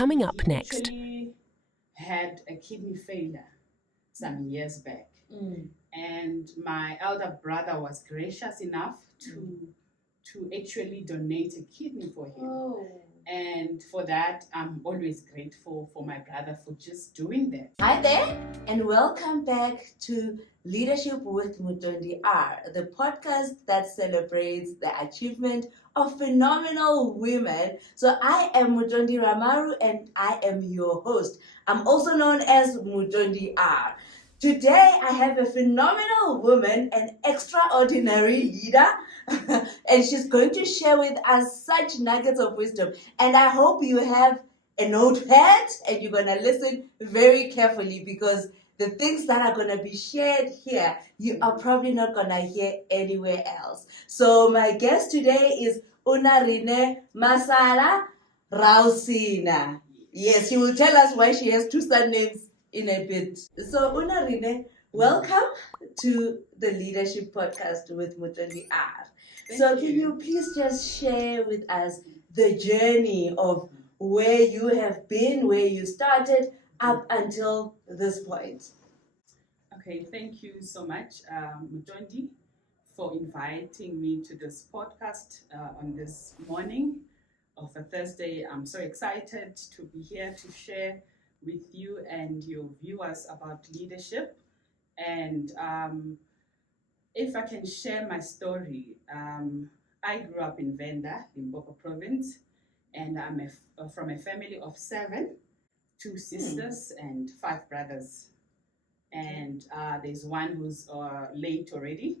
Coming up next. Actually had a kidney failure some years back. And my elder brother was gracious enough to actually donate a kidney for him. And for that, I'm always grateful for my brother for just doing that. Hi there, and welcome back to Leadership with Mutondi R, the podcast that celebrates the achievement of phenomenal women. So I am Mutondi Ramaru, and I am your host. I'm also known as Mutondi R. Today, I have a phenomenal woman, an extraordinary leader, and she's going to share with us such nuggets of wisdom. And I hope you have a notepad and you're going to listen very carefully, because the things that are going to be shared here, you are probably not going to hear anywhere else. So my guest today is Unarine Masala Rausina. Yes, she will tell us why she has two surnames in a bit. So Unarine, welcome to the Leadership Podcast with Mutondi R. So can you please just share with us the journey of where you have been, where you started, up until this point? Okay, thank you so much, Mutondi, for inviting me to this podcast on this morning of a Thursday. I'm so excited to be here to share with you and your viewers about leadership. And if I can share my story, I grew up in Venda, Limpopo province, and I'm from a family of 7, 2 sisters and 5 brothers. And there's one who's late already,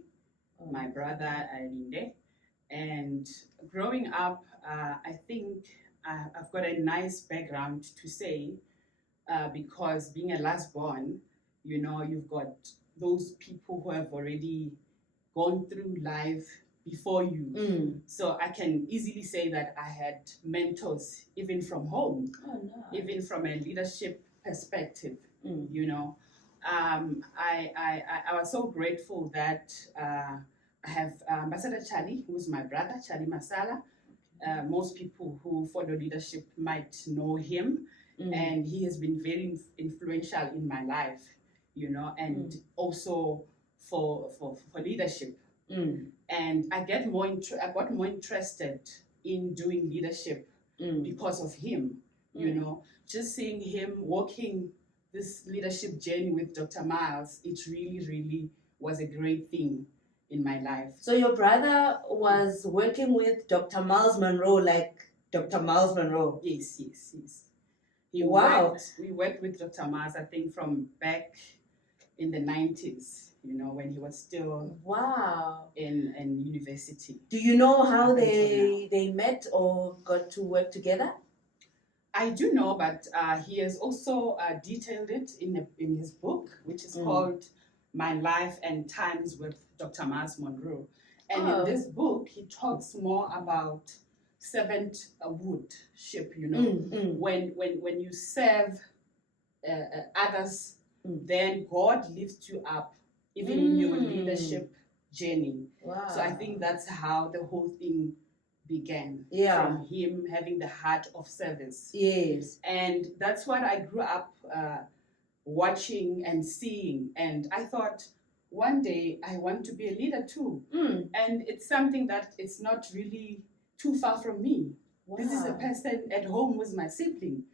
my brother Alinde. And growing up, I think I've got a nice background to say, because being a last born, you know, you've got those people who have already gone through life before you. So I can easily say that I had mentors even from home, even from a leadership perspective, you know. I was so grateful that I have Ambassador Charlie, who's my brother, Charlie Masala. Most people who follow leadership might know him, and he has been very influential in my life, you know, and also for leadership. And I got more interested in doing leadership because of him, you know, just seeing him walking this leadership journey with Dr. Miles. It really, really was a great thing in my life. So your brother was working with Dr. Miles Monroe, like Dr. Miles Monroe? Yes. We worked with Dr. Miles, I think, from back in the 90s, you know, when he was still in university. Do you know how they met or got to work together? I do know, but he has also detailed it in his book, which is called My Life and Times with Dr. Miles Monroe. And in this book, he talks more about servanthood, you know, when you serve others, then God lifts you up, even in your leadership journey. So I think that's how the whole thing began, from him having the heart of service. Yes. And that's what I grew up watching and seeing. And I thought, one day I want to be a leader too. And it's something that it's not really too far from me. This is a person at home with my sibling.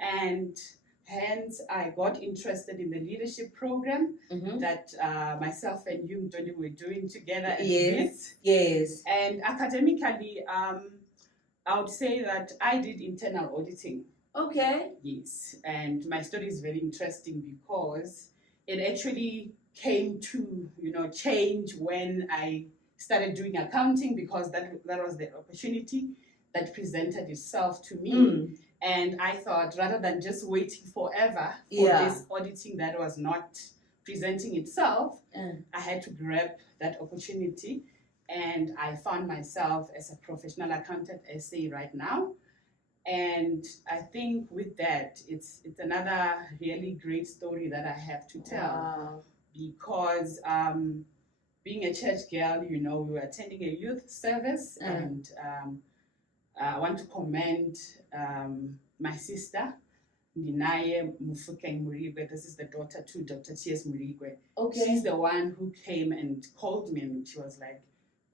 And hence I got interested in the leadership program that myself and you, Mutondi, were doing together. Yes. And academically, I would say that I did internal auditing. Okay. Yes. And my story is very interesting because it actually came to, you know, change when I started doing accounting, because that was the opportunity that presented itself to me. And I thought, rather than just waiting forever for this auditing that was not presenting itself, I had to grab that opportunity. And I found myself as a professional accountant SA right now. And I think with that, it's another really great story that I have to tell. Because being a church girl, you know, we were attending a youth service, and I want to commend my sister, Ndinaye Mufukeng Murigwe. This is the daughter to Dr. T.S. Murigwe. Okay. She's the one who came and called me, and she was like,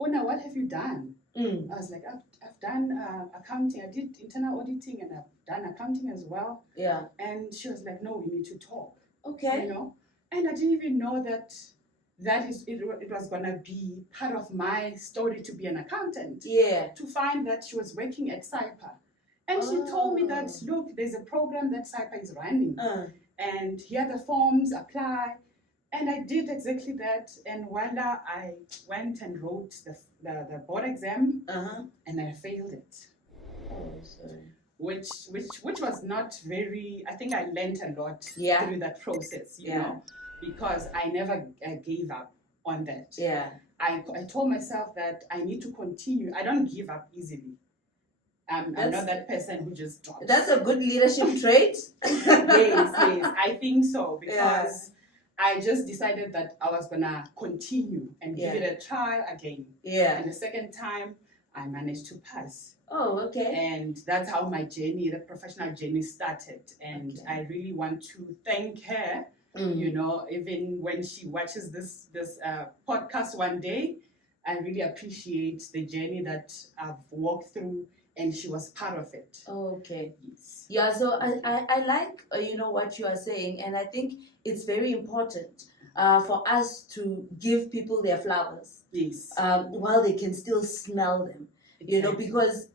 Una, what have you done? I was like, I've done accounting. I did internal auditing, and I've done accounting as well. Yeah. And she was like, no, we need to talk. Okay. You know? And I didn't even know that it was going to be part of my story to be an accountant. Yeah. To find that she was working at SIPA. And she told me that, look, there's a program that SIPA is running. And here are the forms, apply. And I did exactly that. And voila, I went and wrote the board exam, and I failed it. Oh, sorry. Which was not very, I think I learned a lot through that process, you know, because I never gave up on that. Yeah. I told myself that I need to continue. I don't give up easily. I'm not that person who just drops. That's a good leadership trait. Yes, I think so, because I just decided that I was gonna continue and give it a try again. Yeah. And the second time, I managed to pass. Oh, okay. And that's how my journey, the professional journey, started. And I really want to thank her. You know, even when she watches this podcast one day, I really appreciate the journey that I've walked through, and she was part of it. Oh, okay. Yes. Yeah, so I like, you know, what you are saying, and I think it's very important for us to give people their flowers. Yes. While they can still smell them. Exactly. You know, because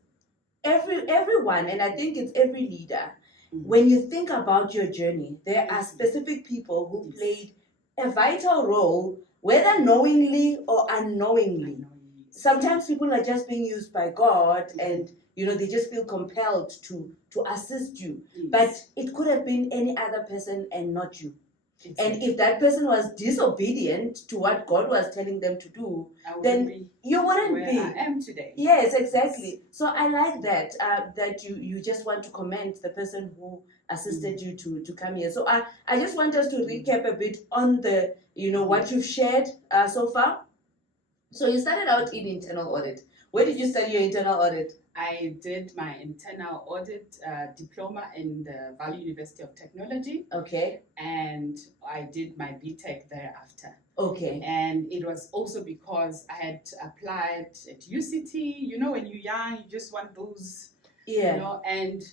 everyone, and I think it's every leader, when you think about your journey, there are specific people who played a vital role, whether knowingly or unknowingly. Sometimes people are just being used by God, and you know, they just feel compelled to assist you. But it could have been any other person and not you. And if that person was disobedient to what God was telling them to do, then you wouldn't be where I am today. Yes, exactly. So I like that that you just want to commend the person who assisted you to come here. So I just want us to recap a bit on the, you know, what you've shared so far. So you started out in internal audit. Where did you study your internal audit? I did my internal audit diploma in the Valley University of Technology. Okay. And I did my BTech thereafter. Okay. And it was also because I had applied at UCT. You know, when you're young, you just want those, you know, and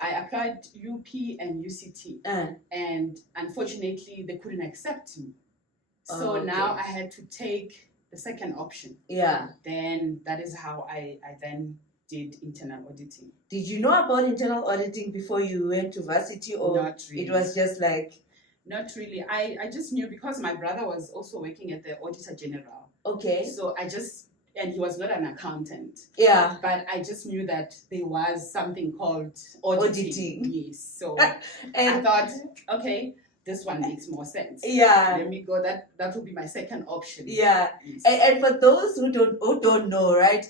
I applied UP and UCT. And unfortunately, they couldn't accept me. So now I had to take the second option. Yeah. Then that is how I then did internal auditing. Did you know about internal auditing before you went to varsity, or not really? It was just like... Not really. I just knew because my brother was also working at the Auditor General. Okay. So and he was not an accountant. Yeah. But I just knew that there was something called auditing. Yes. So I thought, okay, this one makes more sense. Yeah. Let me go. That would be my second option. Yeah. Yes. And for those who don't know, right?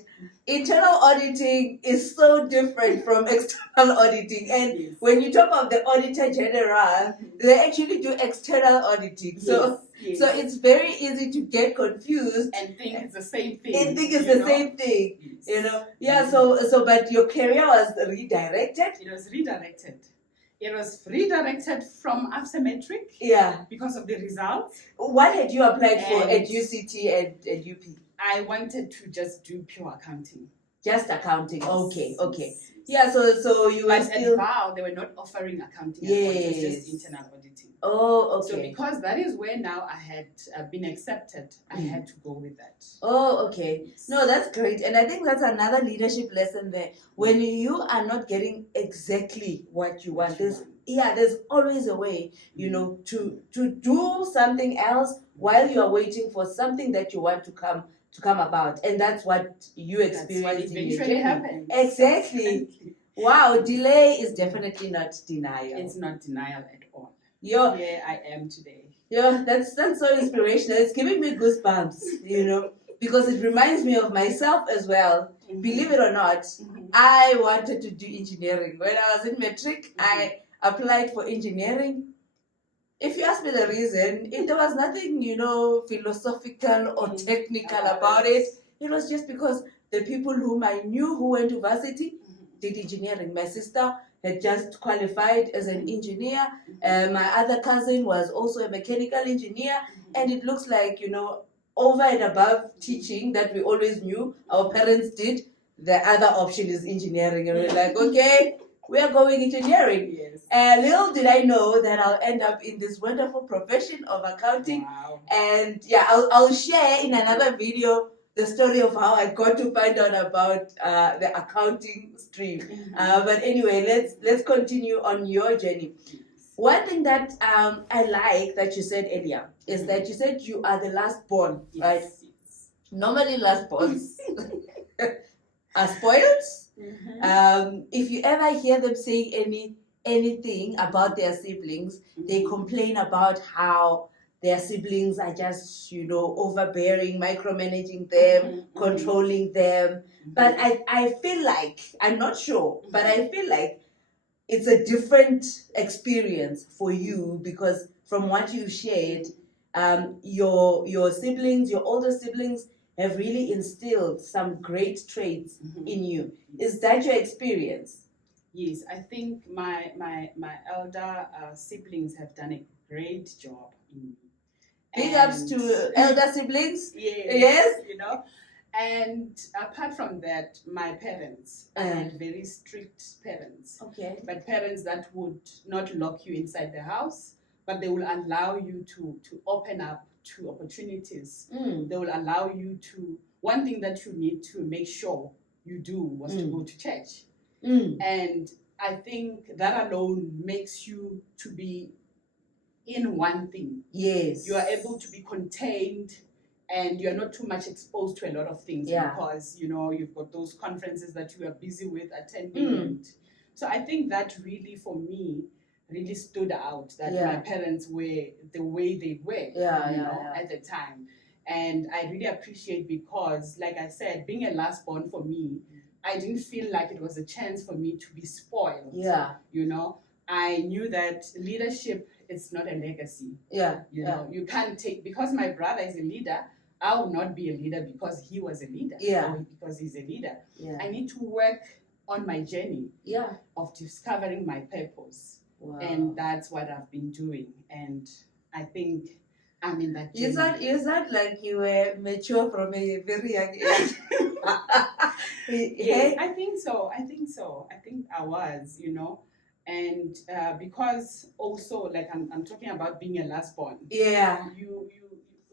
Internal auditing is so different from external auditing. And when you talk of the Auditor General, they actually do external auditing. So so it's very easy to get confused and think it's the same thing. And think it's the same thing. Yes. You know? Yeah, so but your career was redirected? It was redirected. It was redirected from Aftermetric. Yeah. Because of the results. What had you applied for at UCT and UP? I wanted to just do pure accounting. Just accounting. Okay. Yeah, so you were still... But at VAL, they were not offering accounting. Yes. It was just internal auditing. Oh, okay. So because that is where now I had been accepted, I had to go with that. Oh, okay. Yes. No, that's great. And I think that's another leadership lesson there. When you are not getting exactly what you want, there's always a way, you know, to do something else while you are waiting for something that you want to come about. And that's what you experienced in your journey. Happens. Exactly. Wow, delay is definitely not denial. It's not denial at all. Here I am today. Yeah, that's so inspirational. It's giving me goosebumps, you know, because it reminds me of myself as well. Believe it or not, I wanted to do engineering. When I was in matric, I applied for engineering. If you ask me the reason, there was nothing, you know, philosophical or technical about it. It was just because the people whom I knew who went to varsity did engineering. My sister had just qualified as an engineer. My other cousin was also a mechanical engineer, and it looks like, over and above teaching that we always knew our parents did, the other option is engineering. And we're like, okay, we are going engineering. Yes. Little did I know that I'll end up in this wonderful profession of accounting. Wow. And yeah, I'll share in another video the story of how I got to find out about the accounting stream. But anyway, let's continue on your journey. One thing that I like that you said earlier is that you said you are the last born, right? Yes. Normally, last borns are spoiled. If you ever hear them saying anything about their siblings, they complain about how their siblings are just, overbearing, micromanaging them, controlling them. But I feel like, I'm not sure, but I feel like it's a different experience for you, because from what you've shared, your siblings, your older siblings, have really instilled some great traits in you. Is that your experience? Yes, I think my elder siblings have done a great job in me. Big ups to elder siblings. Yes. And apart from that, my parents, I had very strict parents. Okay. But parents that would not lock you inside the house, but they will allow you to open up to opportunities. They will allow you to, one thing that you need to make sure you do was to go to church. And I think that alone makes you to be in one thing. Yes. You are able to be contained, and you're not too much exposed to a lot of things because, you've got those conferences that you are busy with attending. And so I think that really, for me, really stood out, that my parents were the way they were at the time. And I really appreciate, because, like I said, being a last born for me, I didn't feel like it was a chance for me to be spoiled. I knew that leadership is not a legacy. You can't take, because my brother is a leader, I will not be a leader because he was a leader. Or because he's a leader. I need to work on my journey of discovering my purpose. Wow. And that's what I've been doing. And I think I'm in that journey. You sound like you were mature from a very young age. Yes, I think so. I think I was, and because also, like, I'm talking about being a last born. You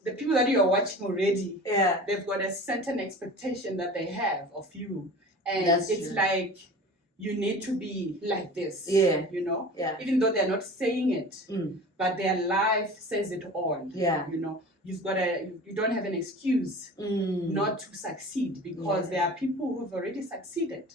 the people that you are watching already, they've got a certain expectation that they have of you, and that's it's true. Like, you need to be like this. Even though they're not saying it, but their life says it all. You've got you don't have an excuse not to succeed, because there are people who've already succeeded.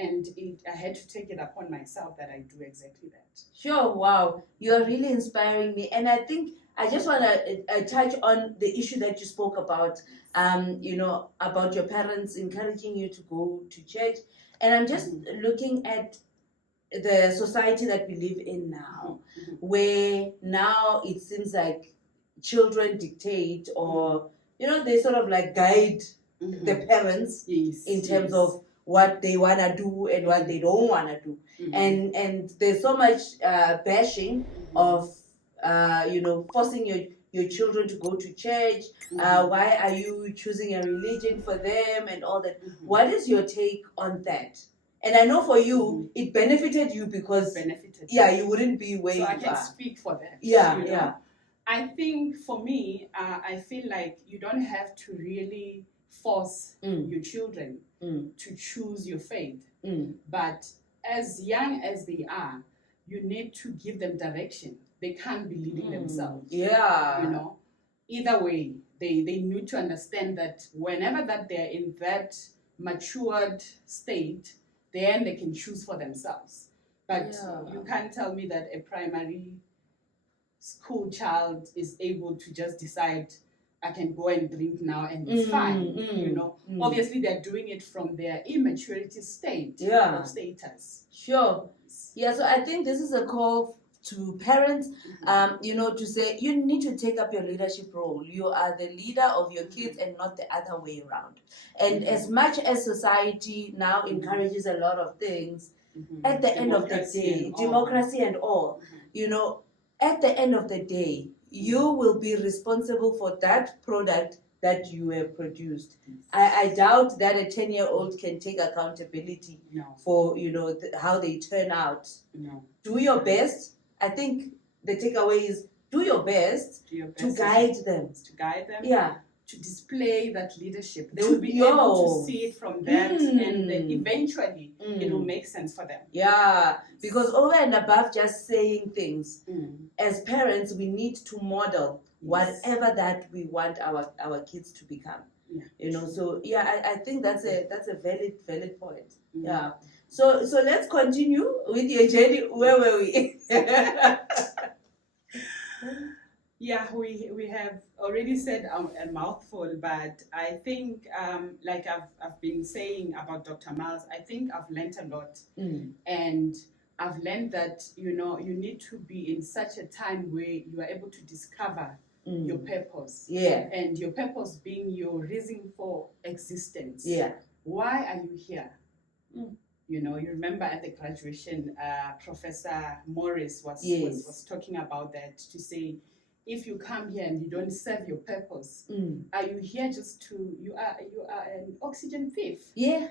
And I had to take it upon myself that I do exactly that. Sure, wow. You're really inspiring me. And I think I just want to touch on the issue that you spoke about, about your parents encouraging you to go to church. And I'm just looking at the society that we live in now, where now it seems like children dictate, or, they sort of like guide the parents in terms of what they want to do and what they don't want to do. And there's so much bashing of, forcing your children to go to church. Why are you choosing a religion for them and all that? What is your take on that? And I know for you, it benefited you because you wouldn't be where you are. So I can speak for that. I think for me, I feel like you don't have to really force your children to choose your faith. But as young as they are, you need to give them direction. They can't be leading themselves. Either way, they need to understand that whenever that they're in that matured state, then they can choose for themselves. But you can't tell me that a primary school child is able to just decide, I can go and drink now and it's fine. Obviously they're doing it from their immaturity state of status. Sure. So I think this is a call to parents, to say you need to take up your leadership role. You are the leader of your kids and not the other way around. And as much as society now encourages a lot of things, At the end of the Democracy day, and all. democracy and all, at the end of the day, you will be responsible for that product that you have produced. I doubt that a 10-year-old can take accountability for how they turn out. No. Do your best. I think the takeaway is do your best, to guide them. To guide them. Yeah. To display that leadership. They will be able to see it from that, and then eventually it will make sense for them. Yeah, because over and above just saying things, as parents, we need to model whatever that we want our kids to become. Yeah. So I think that's a valid point. Yeah. So let's continue with your journey. Where were we? Yeah, we have already said a mouthful, but I think, like I've been saying about Dr. Miles, I think I've learned a lot. And I've learned that, you need to be in such a time where you are able to discover your purpose. Yeah. And your purpose being your reason for existence. Yeah. Why are you here? You remember at the graduation, Professor Morris was talking about that, to say, if you come here and you don't serve your purpose, are you here just you are an oxygen thief? Yeah.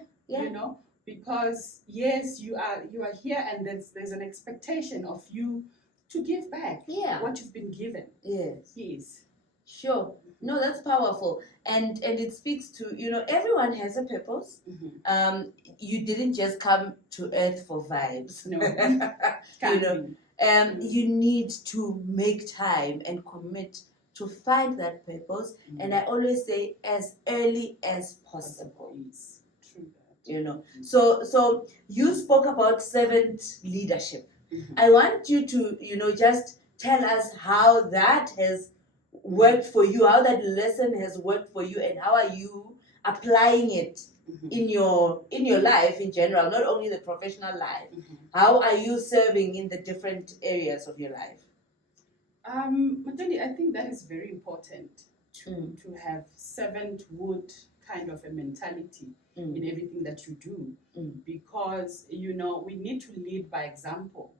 Because yes, you are here, and there's an expectation of you to give back what you've been given. Yes. Sure. No, that's powerful, and it speaks to everyone has a purpose. You didn't just come to earth for vibes. No. You need to make time and commit to find that purpose, and I always say as early as possible. True. So you spoke about servant leadership. I want you to just tell us how that has worked for you, how that lesson has worked for you, and how are you applying it in your life in general, not only the professional life. How are you serving in the different areas of your life? Mutondi, I think that is very important to have servanthood kind of a mentality in everything that you do, because we need to lead by example.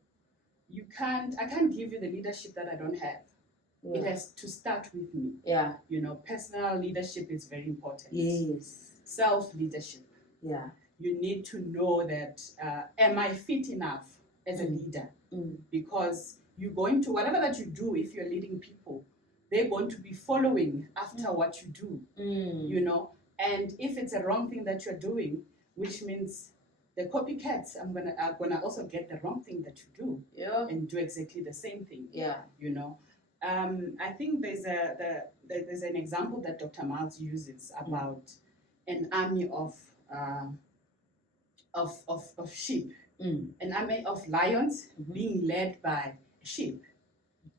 I can't give you the leadership that I don't have. It has to start with me. Yeah. Personal leadership is very important. Yes. Self-leadership. Yeah. You need to know that, am I fit enough as a leader? Because you're going to, whatever that you do, if you're leading people, they're going to be following after what you do, and if it's a wrong thing that you're doing, which means the copycats are gonna also get the wrong thing that you do and do exactly the same thing. I think there's an example that Dr. Miles uses about an army of sheep, an army of lions being led by a sheep.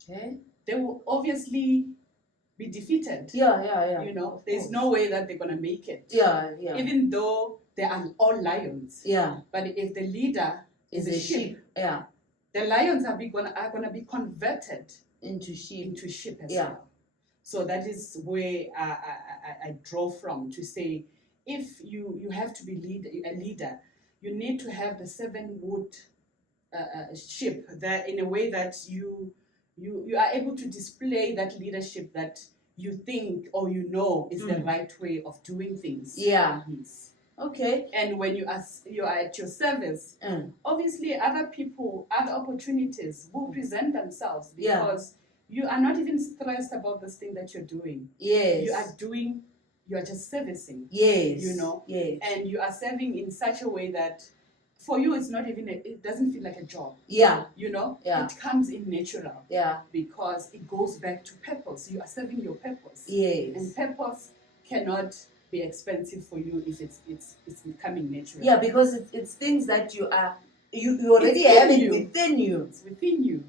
Okay. They will obviously be defeated. There's no way that they're gonna make it. Even though they are all lions. But if the leader is a sheep, the lions are gonna be converted into sheep as well. So that is where I draw from, to say, if you have to be a leader, you need to have the servanthood ship that, in a way that you are able to display that leadership that you think or is the right way of doing things. Yes. Okay. And when you are at your service, obviously other people, other opportunities will present themselves, because you are not even stressed about this thing that you're doing. You are just servicing. Yes. And you are serving in such a way that for you it's not even it doesn't feel like a job. It comes in natural. Because it goes back to purpose. You are serving your purpose. And purpose cannot be expensive for you if it's becoming natural. Because it's things that you already have it within you. It's within you.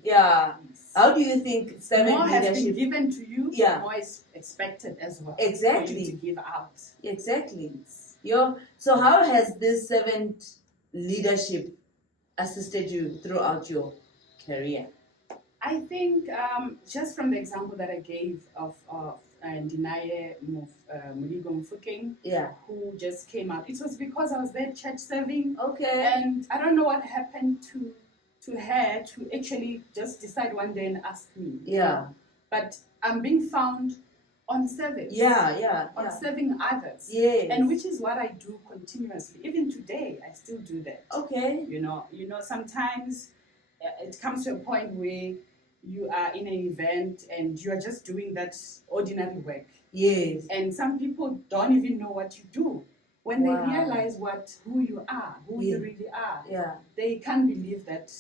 How do you think more leadership has been given to you? More is expected as well. Exactly. For you to give out. Exactly. So how has this servant leadership assisted you throughout your career? I think just from the example that I gave of Dinaye Muligo Mfukeng, Yeah. who just came out. It was because I was there church serving. Okay. And I don't know what happened to her to actually just decide one day and ask me. Yeah. But I'm being found on service. Yeah. On serving others. Yes. And which is what I do continuously. Even today, I still do that. Okay. You know, sometimes it comes to a point where you are in an event and you are just doing that ordinary work. Yes. And some people don't even know what you do. When Wow. they realize who you are, who you really are, they can't believe that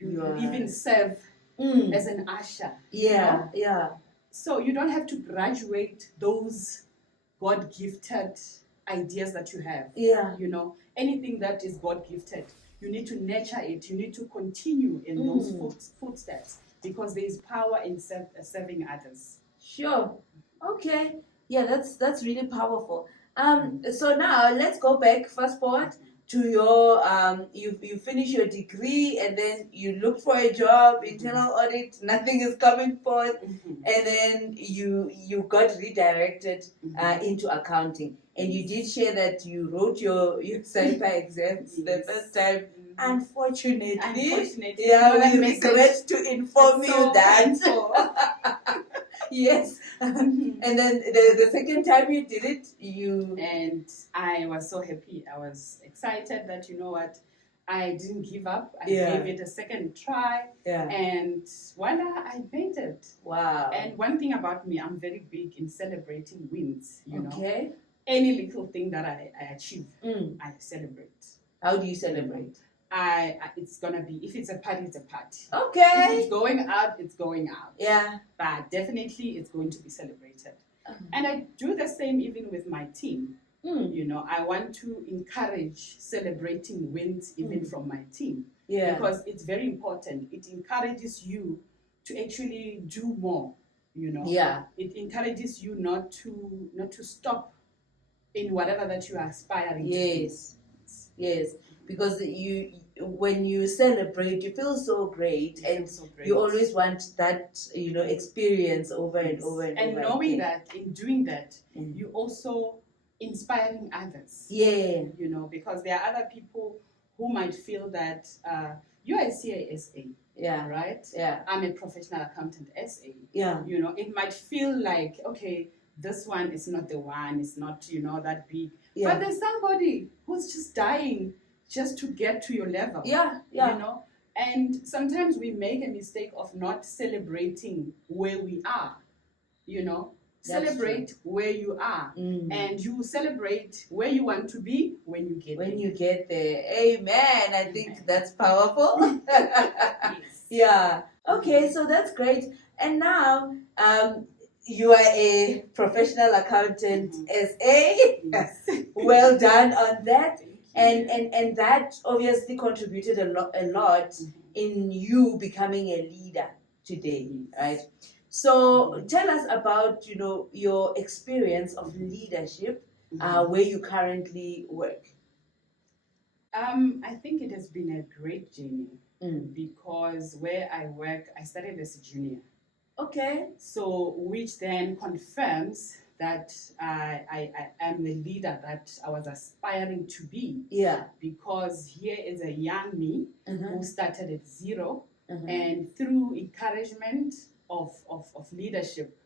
you even serve as an usher. Yeah. So you don't have to graduate those God-gifted ideas that you have. Yeah. You know, anything that is God-gifted, you need to nurture it. You need to continue in those footsteps because there is power in serving others. Sure. Okay. Yeah, that's really powerful. So now let's go back fast forward to your you finish your degree and then you look for a job, internal audit, nothing is coming forth, and then you got redirected into accounting. And you did share that you wrote your CIPA exams the first time. Unfortunately, yeah, we regret to inform you that. Yes. And then the second time you did it, and I was so happy. I was excited that, you know what, I didn't give up. I gave it a second try. And voila, I made it. Wow. And one thing about me, I'm very big in celebrating wins, you know. Any little thing that I achieve, I celebrate. How do you celebrate? It's gonna be, if it's a party, it's a party. Okay. If it's going out, it's going out. Yeah. But definitely it's going to be celebrated. And I do the same even with my team. You know, I want to encourage celebrating wins even from my team. Yeah. Because it's very important. It encourages you to actually do more, you know. Yeah. It encourages you not to stop in whatever that you are aspiring to do. Yes. Because when you celebrate, you feel so great, you always want that, you know, experience over and over and over. And knowing that in doing that, you also inspiring others. Yeah. You know, because there are other people who might feel that you're a CASA. Yeah. Right? Yeah. I'm a professional accountant SA. Yeah. You know, it might feel like, okay, this one is not the one, it's not, you know, that big. Yeah. But there's somebody who's just dying just to get to your level. Yeah. You know? And sometimes we make a mistake of not celebrating where we are. You know? That's celebrate true. Where you are. And you celebrate where you want to be when you get there. When you get there. Amen. I think that's powerful. Yes. Yeah. Okay, so that's great. And now you are a professional accountant SA. Yes. Well done on that. And that obviously contributed a lot in you becoming a leader today, right? So tell us about, you know, your experience of leadership where you currently work. I think it has been a great journey because where I work, I started as a junior. Okay. So which then confirms that I am the leader that I was aspiring to be. Yeah. Because here is a young me who started at zero, and through encouragement of leadership,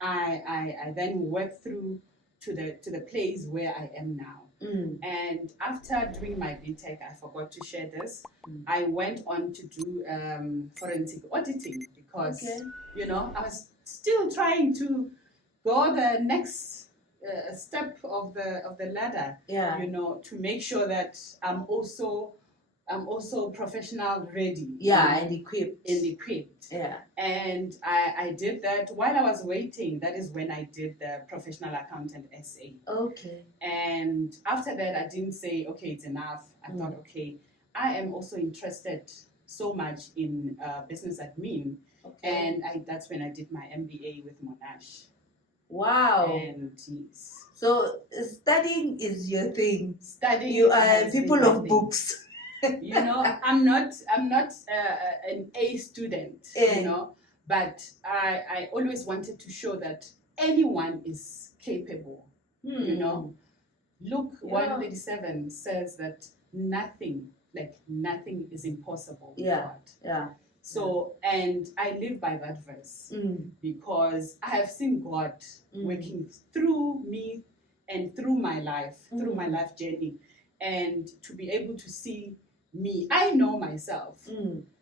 I then worked through to the place where I am now. And after doing my BTech, I forgot to share this. I went on to do forensic auditing because you know, I was still trying to go the next step of the ladder. Yeah. You know, to make sure that I'm also professional ready. Yeah, and equipped. Yeah. And I did that while I was waiting. That is when I did the professional accountant SA. Okay. And after that, I didn't say, okay, it's enough. I thought, okay, I am also interested so much in business admin. Okay. And that's when I did my MBA with Monash. Wow. And yes. So studying is your thing. Studying. You are people of books. You know, I'm not an A student, you know, but I always wanted to show that anyone is capable. You know, Luke 1:37 says that nothing is impossible with God. Yeah. So, and I live by that verse because I have seen God working through me and through my life journey, and to be able to see me. I know myself.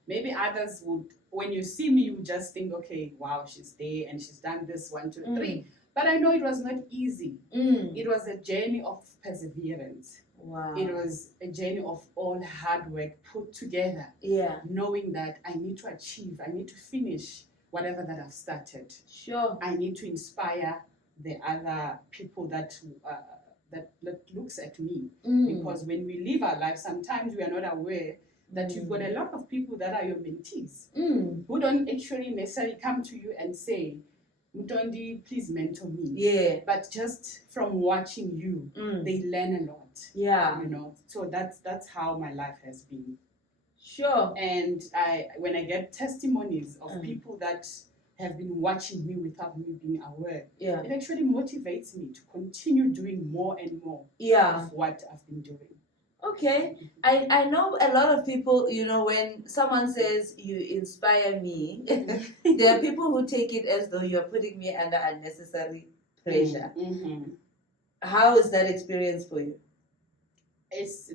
Maybe others would, when you see me, you just think, okay, wow, she's there and she's done this 1, 2, 3. But I know it was not easy. It was a journey of perseverance. Wow. It was a journey of all hard work put together. Yeah. Knowing that I need to achieve, I need to finish whatever that I've started. Sure. I need to inspire the other people that looks at me. Because when we live our life, sometimes we are not aware that you've got a lot of people that are your mentees who don't actually necessarily come to you and say, Mutondi, please mentor me. Yeah. But just from watching you, they learn a lot. Yeah. You know, so that's how my life has been. Sure. And when I get testimonies of people that have been watching me without me being aware, it actually motivates me to continue doing more and more of what I've been doing. Okay. I know a lot of people, you know, when someone says you inspire me, there are people who take it as though you're putting me under unnecessary pressure. How is that experience for you?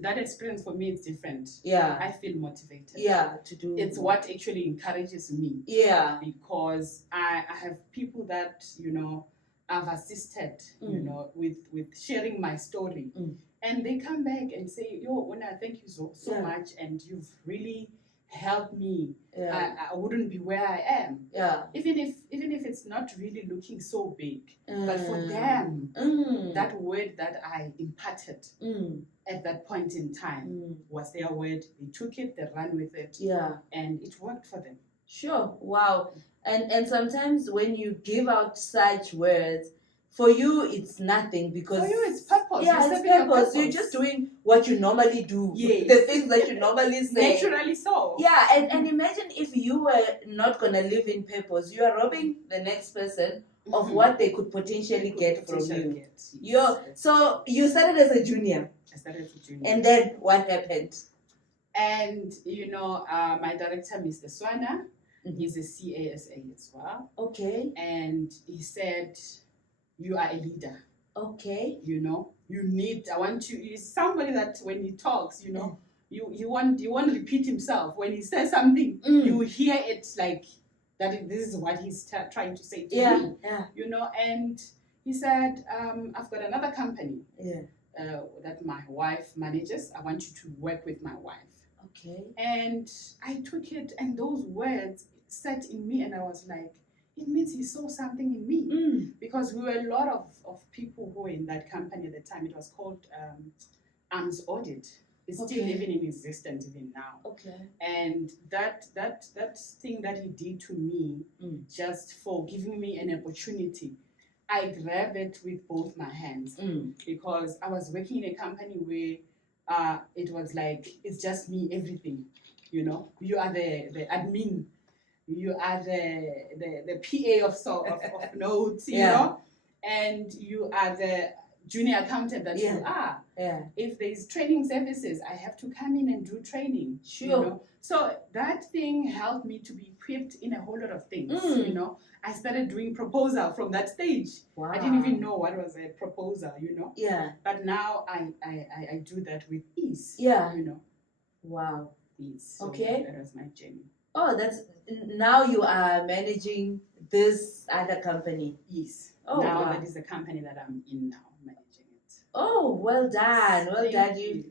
That experience for me is different. Yeah. I feel motivated. Yeah, to do. It's what actually encourages me. Yeah. Because I have people that, you know, I've assisted, you know, with sharing my story. And they come back and say, yo, Una, thank you so much. And you've really helped me. I wouldn't be where I am. Yeah. Even if it's not really looking so big. But for them, that word that I imparted at that point in time was their word. They took it, they ran with it. Yeah. And it worked for them. Sure. Wow. And sometimes when you give out such words, for you it's nothing because for you it's purpose. Yeah, it's purpose. You're just doing what you normally do. Yes. The things that you normally say. Naturally so. Yeah, and imagine if you were not gonna live in purpose, you are robbing the next person of what they could potentially get from you. So you started as a junior. I started as a junior. And then what happened? And you know, my director, Mr. Swana, he's a CASA as well. Okay. And he said, you are a leader. Okay. You know, he's somebody that when he talks, you know, you won't repeat himself. When he says something, you hear it like that this is what he's trying to say to me. Yeah. You know, and he said, I've got another company that my wife manages. I want you to work with my wife. Okay. And I took it, and those words set in me, and I was like, it means he saw something in me. Because we were a lot of people who were in that company at the time. It was called Arms Audit. It's still even in existence even now. Okay. And that thing that he did to me, just for giving me an opportunity, I grabbed it with both my hands. Because I was working in a company where it was like, it's just me, everything. You know, you are the admin. You are the PA of notes, you know, and you are the junior accountant that you are. Yeah. If there's training services, I have to come in and do training. Sure. You know? So that thing helped me to be equipped in a whole lot of things. You know, I started doing proposal from that stage. Wow. I didn't even know what was a proposal, you know. Yeah. But now I do that with ease. Yeah. You know. Wow. Ease. So okay. That was my journey. Oh, now you are managing this other company. Yes. Oh, now wow. that is the company that I'm in now, managing it. Oh, well done. Well done. Thank you.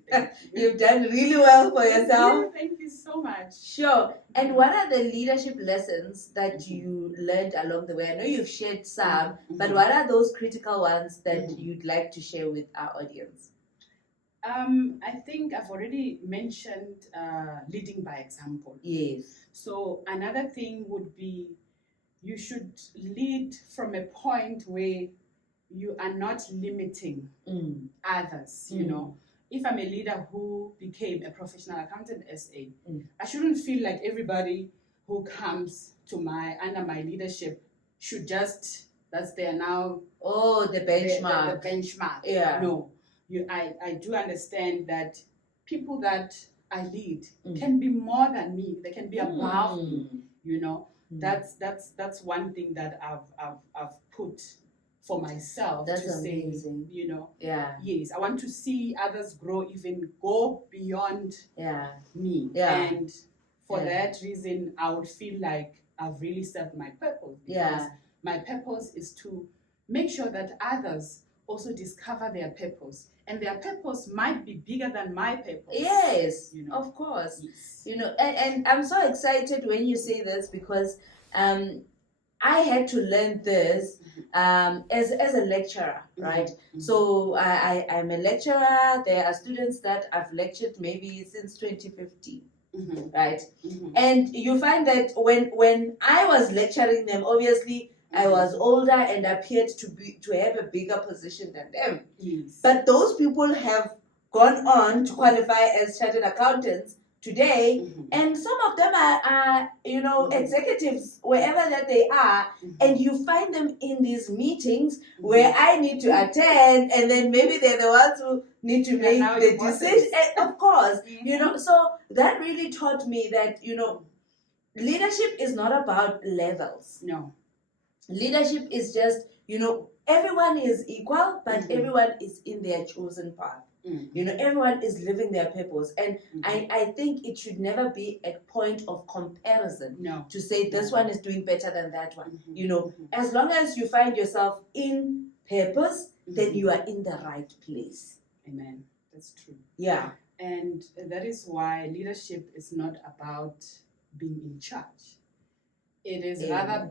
You've done really well for yourself. Thank you so much. Sure. And what are the leadership lessons that you learned along the way? I know you've shared some, but what are those critical ones that you'd like to share with our audience? I think I've already mentioned leading by example. Yes. So another thing would be you should lead from a point where you are not limiting others, you know. If I'm a leader who became a professional accountant SA, I shouldn't feel like everybody who comes to under my leadership should just That's their now the benchmark. the benchmark. Yeah. No, I do understand that people that I lead can be more than me. They can be above me. You know, that's one thing that I've put for myself. That's to amazing. Say, you know, Yeah. yes, I want to see others grow, even go beyond me. And for that reason, I would feel like I've really served my purpose, because my purpose is to make sure that others also discover their purpose, and their purpose might be bigger than my purpose. Yes, you know? Of course. Yes. You know, and I'm so excited when you say this, because I had to learn this as a lecturer, right? So I'm a lecturer. There are students that I've lectured maybe since 2015. Right? And you find that when I was lecturing them, obviously I was older and appeared to have a bigger position than them. Yes. But those people have gone on to qualify as chartered accountants today, and some of them are executives wherever that they are, and you find them in these meetings where I need to attend, and then maybe they're the ones who need to make the decision. Of course, so that really taught me that leadership is not about levels. No. Leadership is just, everyone is equal, but everyone is in their chosen path. Everyone is living their purpose. And I think it should never be a point of comparison. No. To say this one is doing better than that one. As long as you find yourself in purpose, then you are in the right place. Amen. That's true. Yeah. And that is why leadership is not about being in charge. It is rather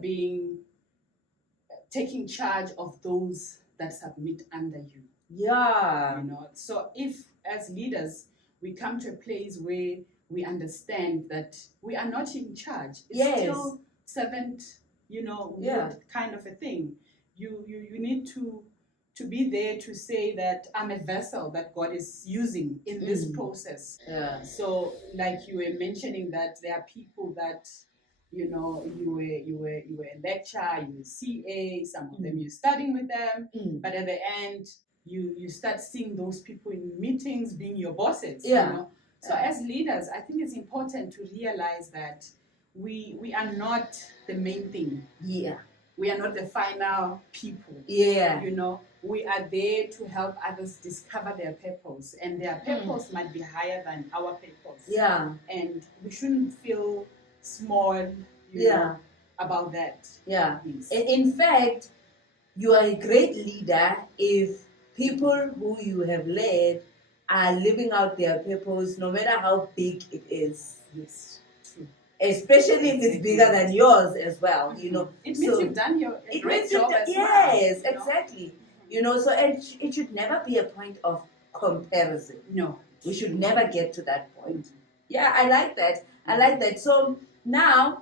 taking charge of those that submit under you. Yeah. So if as leaders we come to a place where we understand that we are not in charge, it's still servant, kind of a thing. You need to be there to say that I'm a vessel that God is using in this process. Yeah. So like you were mentioning that there are people that you were a lecturer, you were CA, some of them you're studying with them, but at the end you start seeing those people in meetings being your bosses. So as leaders, I think it's important to realize that we are not the main thing. We are not the final people. We are there to help others discover their purpose, and their purpose might be higher than our purpose. And we shouldn't feel small, about that. Yes. In fact, you are a great leader if people who you have led are living out their purpose, no matter how big it is. Yes, true. Especially if it's bigger than yours as well. It means you've done a great job as well. Yes, exactly. So it should never be a point of comparison. No. We should never get to that point. Yeah, I like that. So now,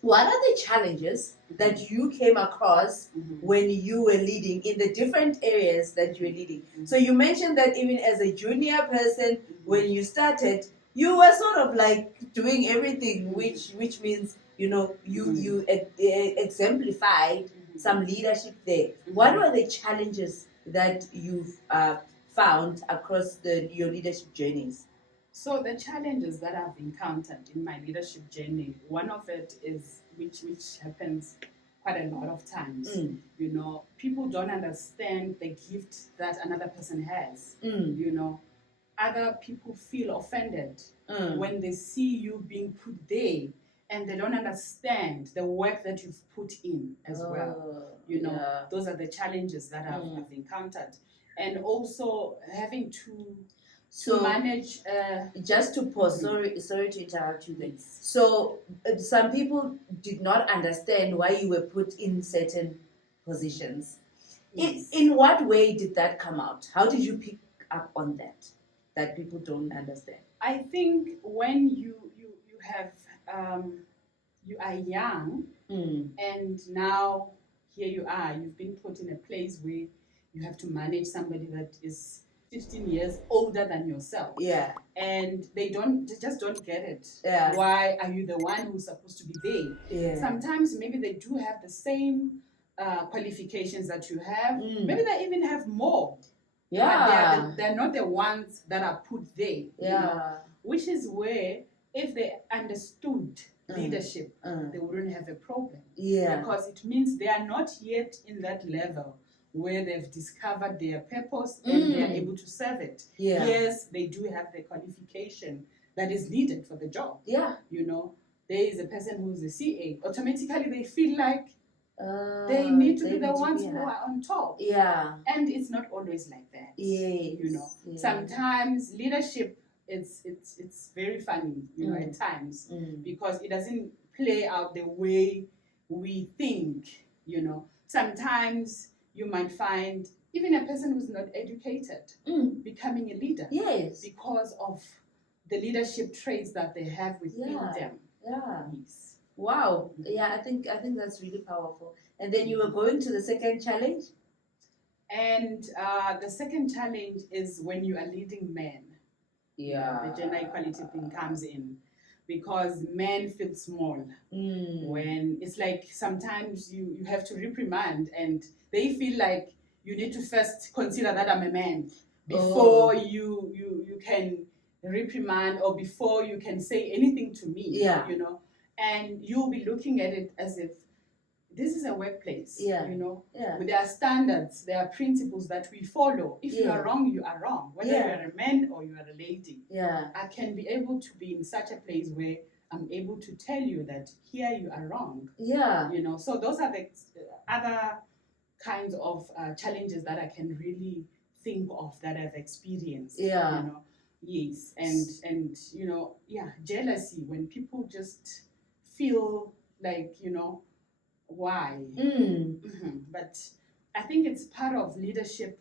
what are the challenges that you came across when you were leading in the different areas that you were leading? So you mentioned that even as a junior person, when you started, you were sort of like doing everything, which means you exemplified some leadership there. What were the challenges that you've found across your leadership journeys? So the challenges that I've encountered in my leadership journey, one of it is which happens quite a lot of times. People don't understand the gift that another person has. Other people feel offended when they see you being put there, and they don't understand the work that you've put in as well. Those are the challenges that I've encountered, and also having to manage. Just to pause, sorry to interrupt you there. So some people did not understand why you were put in certain positions. Yes. In what way did that come out? How did you pick up on that people don't understand? I think when you have you are young, and now here you are, you've been put in a place where you have to manage somebody that is 15 years older than yourself. And they just don't get it. Why are you the one who's supposed to be there? Sometimes maybe they do have the same qualifications that you have. Mm. Maybe they even have more. Yeah. But they're not the ones that are put there. Yeah. Which is where, if they understood leadership, they wouldn't have a problem. Yeah. Because it means they are not yet in that level where they've discovered their purpose and they are able to serve it. Yeah. Yes, they do have the qualification that is needed for the job. Yeah. There is a person who's a CA. Automatically, they feel like they need to be the ones who are on top. Yeah. And it's not always like that. Yes. Yes. Sometimes leadership, it's very funny, at times, because it doesn't play out the way we think, Sometimes you might find even a person who's not educated becoming a leader. Yes. Because of the leadership traits that they have within them. Yeah. Yes. Wow. Yeah, I think that's really powerful. And then you were going to the second challenge? And the second challenge is when you are leading men. Yeah. The gender equality thing comes in. Because men feel small. When it's like sometimes you have to reprimand and they feel like you need to first consider that I'm a man before you can reprimand or before you can say anything to me. Yeah. And you'll be looking at it as if this is a workplace. Yeah. There are standards, there are principles that we follow. If you are wrong, you are wrong. Whether you are a man or you are a lady. Yeah. I can be able to be in such a place where I'm able to tell you that here you are wrong. Yeah. So those are the other kinds of challenges that I can really think of that I've experienced. Yeah. Yes. And jealousy, when people just feel like, why? But I think it's part of leadership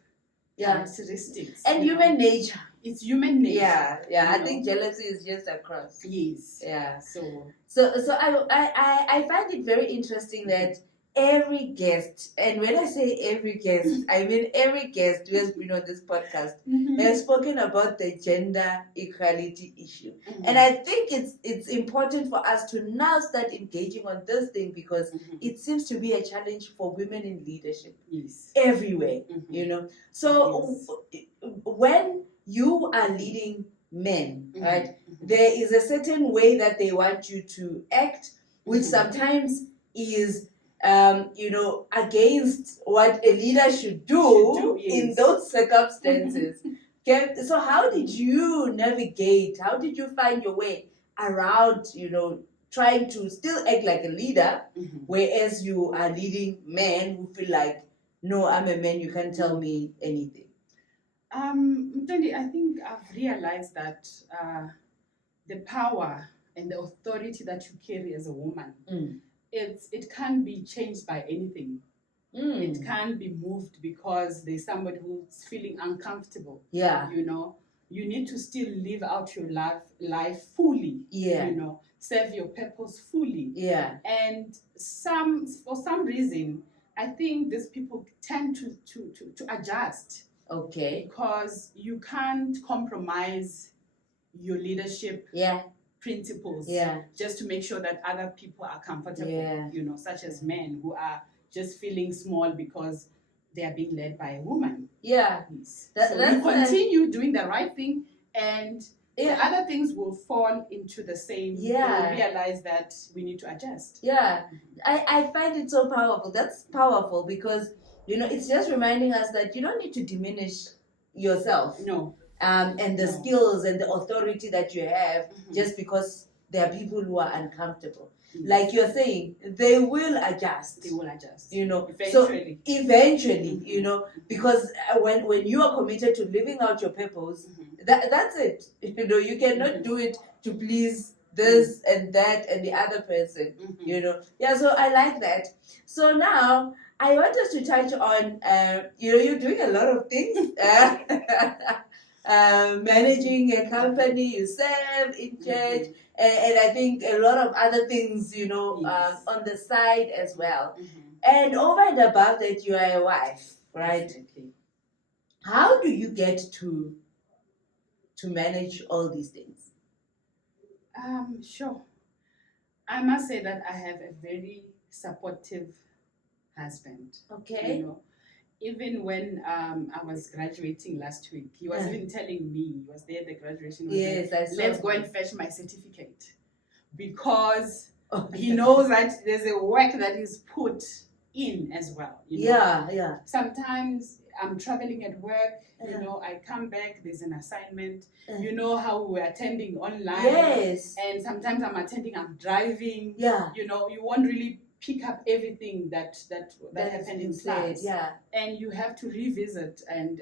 characteristics. And human nature. It's human nature. Yeah. I think jealousy is just across. Yes. Yeah. So I find it very interesting that every guest, and when I say every guest, I mean every guest who has been on this podcast has spoken about the gender equality issue. And I think it's important for us to now start engaging on this thing because it seems to be a challenge for women in leadership everywhere, So when you are leading men, right, there is a certain way that they want you to act, which sometimes is against what a leader should do in those circumstances. So how did you navigate? How did you find your way around, trying to still act like a leader, whereas you are leading men who feel like, no, I'm a man, you can't tell me anything? Mutondi, I think I've realized that the power and the authority that you carry as a woman, it can't be changed by anything. It can't be moved because there's somebody who's feeling uncomfortable. Yeah. You need to still live out your life fully. Yeah. Serve your purpose fully. Yeah. And for some reason, I think these people tend to adjust. Okay. Because you can't compromise your leadership principles just to make sure that other people are comfortable, such as men who are just feeling small because they are being led by a woman. Yeah. So you continue doing the right thing and the other things will fall into the same. Yeah. We'll realize that we need to adjust. Yeah. I find it so powerful. That's powerful because, it's just reminding us that you don't need to diminish yourself. No. And the skills and the authority that you have just because there are people who are uncomfortable. Like you're saying, they will adjust. They will adjust. Eventually. So eventually, because when you are committed to living out your purpose, that's it. You cannot do it to please this and that and the other person. Yeah, so I like that. So now I want us to touch on, you're doing a lot of things. Managing a company, you serve in church, and I think a lot of other things, on the side as well. And over and above that, you are a wife, right? Exactly. How do you get to manage all these things? Sure. I must say that I have a very supportive husband. Okay. You know, even when I was graduating last week, he was even telling me, he was there at the graduation, he was Yes, I saw. let's go and fetch my certificate. Because he knows that there's a work that is put in as well. You know? Yeah. Sometimes I'm traveling at work, you know, I come back, there's an assignment. You know how we're attending online. Yes. And sometimes I'm driving. Yeah. You know, you won't really pick up everything that happened in class. Yeah. And you have to revisit and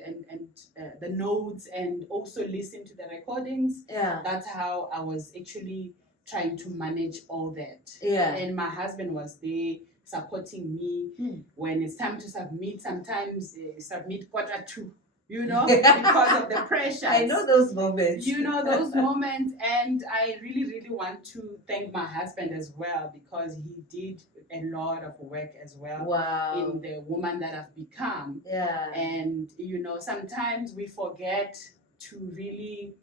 the notes and also listen to the recordings. Yeah. That's how I was actually trying to manage all that. Yeah. And my husband was there supporting me when it's time to submit. Sometimes submit 1:45, you know, because of the pressure. I know those moments. You know those moments, and I really want to thank my husband as well, because he did a lot of work as well. Wow. In the woman that I've become. Yeah. And you know, sometimes we forget to really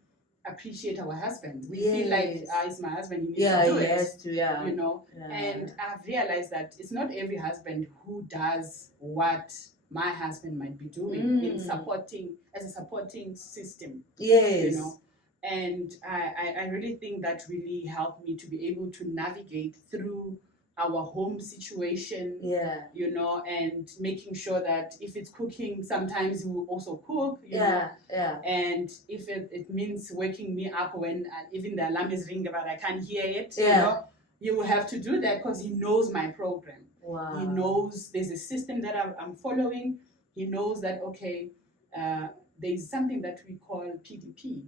appreciate our husband. We feel like it's my husband, he needs to do it. Yes, you know. And I've realized that it's not every husband who does what my husband might be doing in supporting, as a supporting system. Yes. You know. And I really think that really helped me to be able to navigate through our home situation, you know, and making sure that if it's cooking, sometimes we will also cook, you know. And if it means waking me up when even the alarm is ringing but I can't hear it, you know, you will have to do that because he knows my program. Wow. He knows there's a system that I'm following. He knows that, okay, there's something that we call PDP.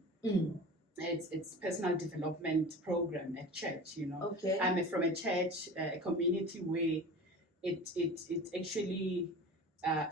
It's personal development program at church, you know. Okay. I'm from a church, a community where it actually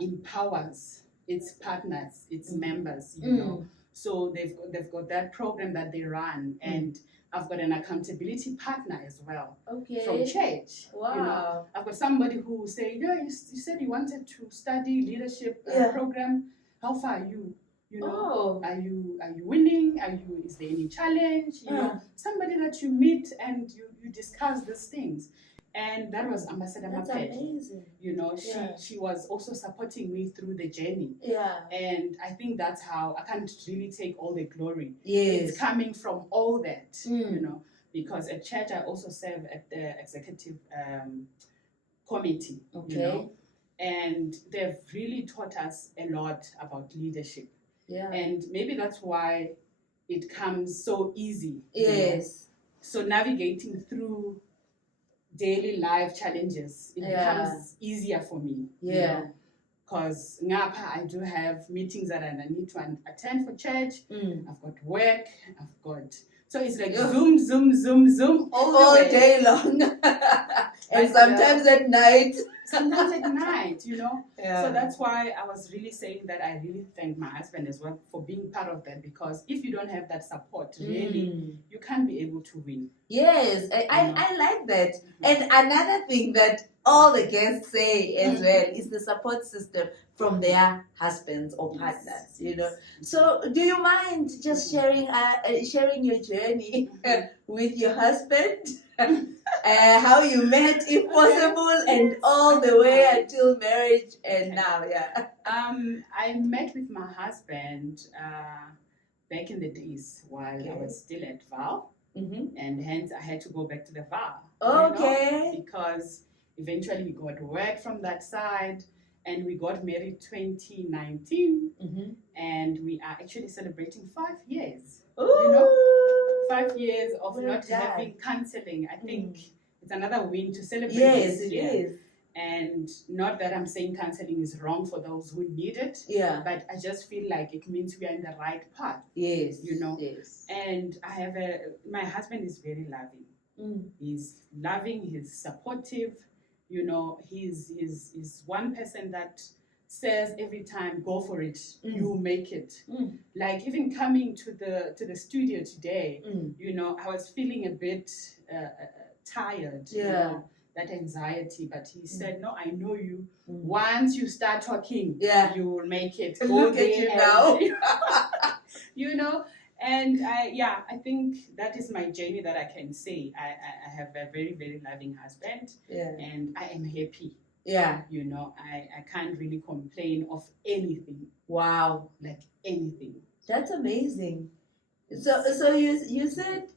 empowers its partners, its members, you know. So they've got that program that they run, and I've got an accountability partner as well. Okay. From church. Wow. You know, I've got somebody who say, you said you wanted to study leadership program. How far are you? You know, are you winning? Is there any challenge? You know, somebody that you meet and you discuss these things. And that was Ambassador Maped. That's amazing. You know, she was also supporting me through the journey. Yeah. And I think that's how I can't really take all the glory. Yes. It's coming from all that, you know, because at church I also serve at the executive committee, you know, and they've really taught us a lot about leadership. Yeah. And maybe that's why it comes so easy. Yes. You know? So navigating through daily life challenges, it becomes easier for me. Yeah. Because I do have meetings that I need to attend for church. I've got work. So it's like zoom all day long. And sometimes at night. Sometimes at night, you know. Yeah. So that's why I was really saying that I really thank my husband as well for being part of that, because if you don't have that support, really, you can't be able to win. Yes, I like that. And another thing that all the guests say as well is the support system from their husbands or partners, you know. So do you mind just sharing your journey with your husband? How you met, if possible, and all the way until marriage and now, I met with my husband back in the days while I was still at VAL, and hence I had to go back to the VAL. Okay. You know, because eventually we got work from that side, and we got married 2019, and we are actually celebrating 5 years. Ooh. You know, 5 years of not having counseling. I think it's another win to celebrate. Yes, it is. And not that I'm saying counseling is wrong for those who need it. Yeah. But I just feel like it means we are in the right path. Yes. You know. Yes. And I have my husband is very loving. He's loving. He's supportive. You know, he's one person that says every time, go for it, you make it. Like even coming to the studio today, you know, I was feeling a bit tired, you know, that anxiety, but he said, no, I know you. Once you start talking, you will make it. Look at you now. You know, and I think that is my journey that I can say. I have a very, very loving husband, and I am happy. Yeah. You know, I can't really complain of anything, Wow. like anything. That's amazing. So you said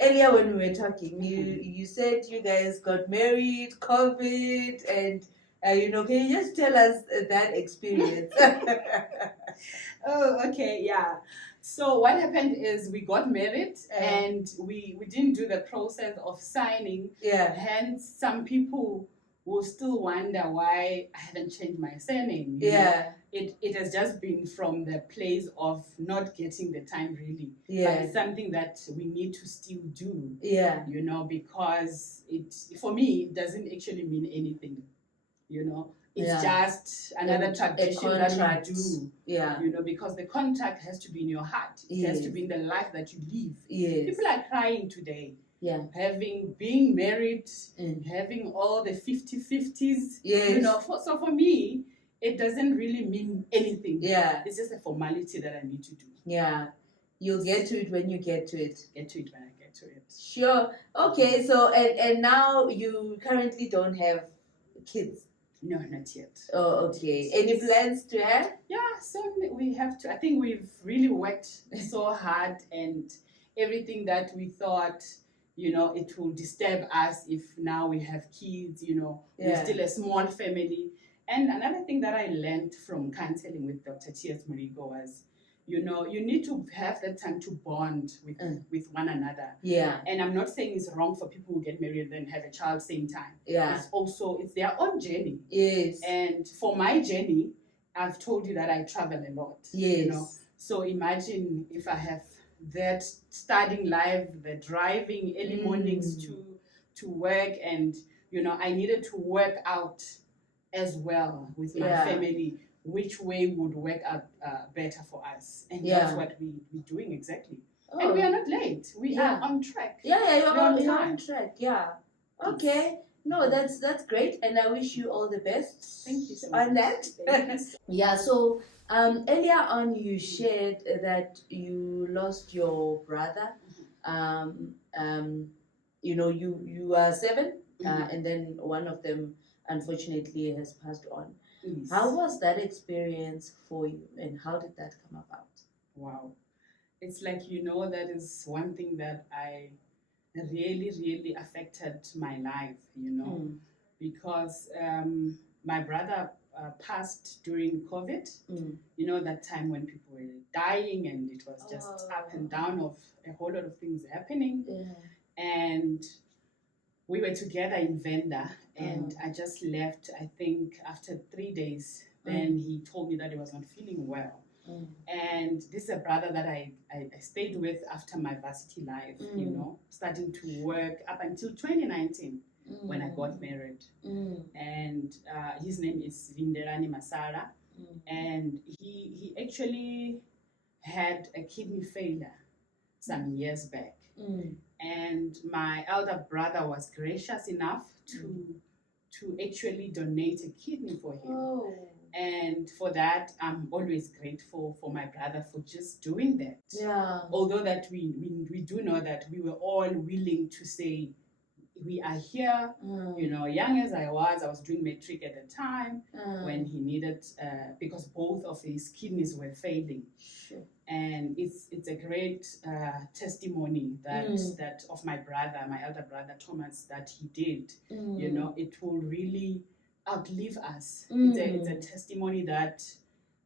earlier when we were talking, you said you guys got married, COVID, and can you just tell us that experience? Oh, okay, yeah. So what happened is we got married and we didn't do the process of signing. Yeah. Hence, some people will still wonder why I haven't changed my surname. You know? Yeah. It has just been from the place of not getting the time really. But Yeah. it's something that we need to still do. Yeah. You know, because for me, it doesn't actually mean anything. You know, it's just another tradition that we do. Yeah. You know, because the contract has to be in your heart. It has to be in the life that you live. Yes. People are crying today. Yeah. Being married, having all the 50-50s. Yes. You know, so for me, it doesn't really mean anything. Yeah. It's just a formality that I need to do. Yeah. You'll get to it when you get to it. Get to it when I get to it. Sure. Okay, so and now you currently don't have kids. No, not yet. Oh, okay. Any plans to have? Yeah, so we have to. I think we've really worked so hard, and everything that we thought, you know, it will disturb us if now we have kids, you know, we're still a small family. And another thing that I learned from counseling with Dr. T.S. Murigo was, you know, you need to have that time to bond with one another. Yeah. And I'm not saying it's wrong for people who get married and then have a child same time. Yeah. It's their own journey. Yes. And for my journey, I've told you that I travel a lot. Yes. You know, so imagine if I have that starting life, the driving early mornings to work, and you know, I needed to work out as well with my family, which way would work out better for us. And that's what we're doing exactly. Oh. And we are not late. We are on track. Yeah, you're on track. Yeah. Okay. No, that's great, and I wish you all the best. Thank you so on much. that. Yeah. So earlier on, you shared that you lost your brother. You know, you are 7, and then one of them unfortunately has passed on. Yes. How was that experience for you, and how did that come about? Wow. It's like, you know, that is one thing that I really, really affected my life, you know, because my brother passed during COVID, you know, that time when people were dying and it was just up and down of a whole lot of things happening. Yeah. And we were together in Venda, and I just left, I think, after 3 days. Then he told me that he was not feeling well. And this is a brother that I stayed with after my varsity life, you know, starting to work up until 2019 when I got married. And his name is Unarine Masala. And he actually had a kidney failure some years back. And my elder brother was gracious enough to actually donate a kidney for him. And for that, I'm always grateful for my brother for just doing that. Yeah. Although that we do know that we were all willing to say, we are here, you know, young as I was doing matric at the time when he needed, because both of his kidneys were failing. Sure. And it's a great testimony that of my brother, my elder brother Thomas, that he did. You know, it will really outlive us. It's a testimony that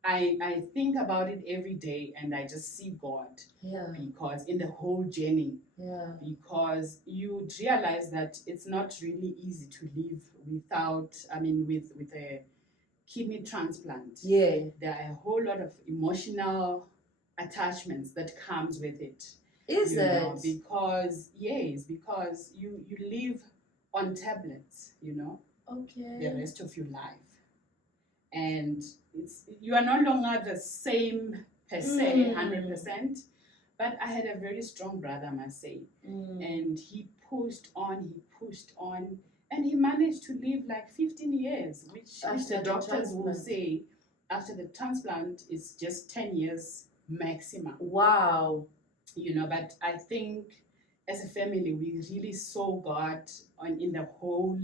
I think about it every day, and I just see God. Yeah. Because in the whole journey. Yeah. Because you realize that it's not really easy to live without, with a kidney transplant. Yeah. There are a whole lot of emotional attachments that comes with it. Is it? Know, because you live on tablets, you know. Okay. The rest of your life. And you are no longer the same per se, 100%. But I had a very strong brother, I must say. And he pushed on, and he managed to live like 15 years, which the doctors will say after the transplant is just 10 years maximum. Wow. You know, but I think as a family, we really saw God in the whole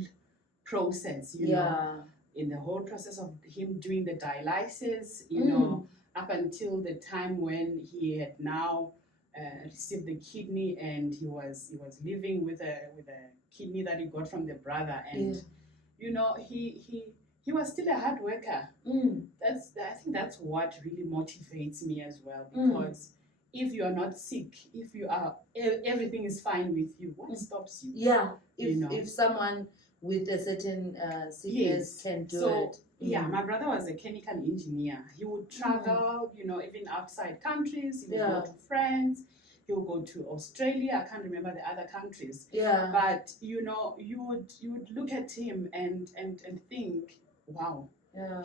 process, Yeah. in the whole process of him doing the dialysis, Mm. up until the time when he had now received the kidney, and he was living with a kidney that he got from the brother, and he was still a hard worker. I think that's what really motivates me as well, because if you are not sick, if you are everything is fine with you, what stops you? Yeah, if someone with a certain sickness can do it. Yeah, my brother was a chemical engineer. He would travel, even outside countries. He would go to France. He would go to Australia. I can't remember the other countries. Yeah. But you would look at him and think, wow,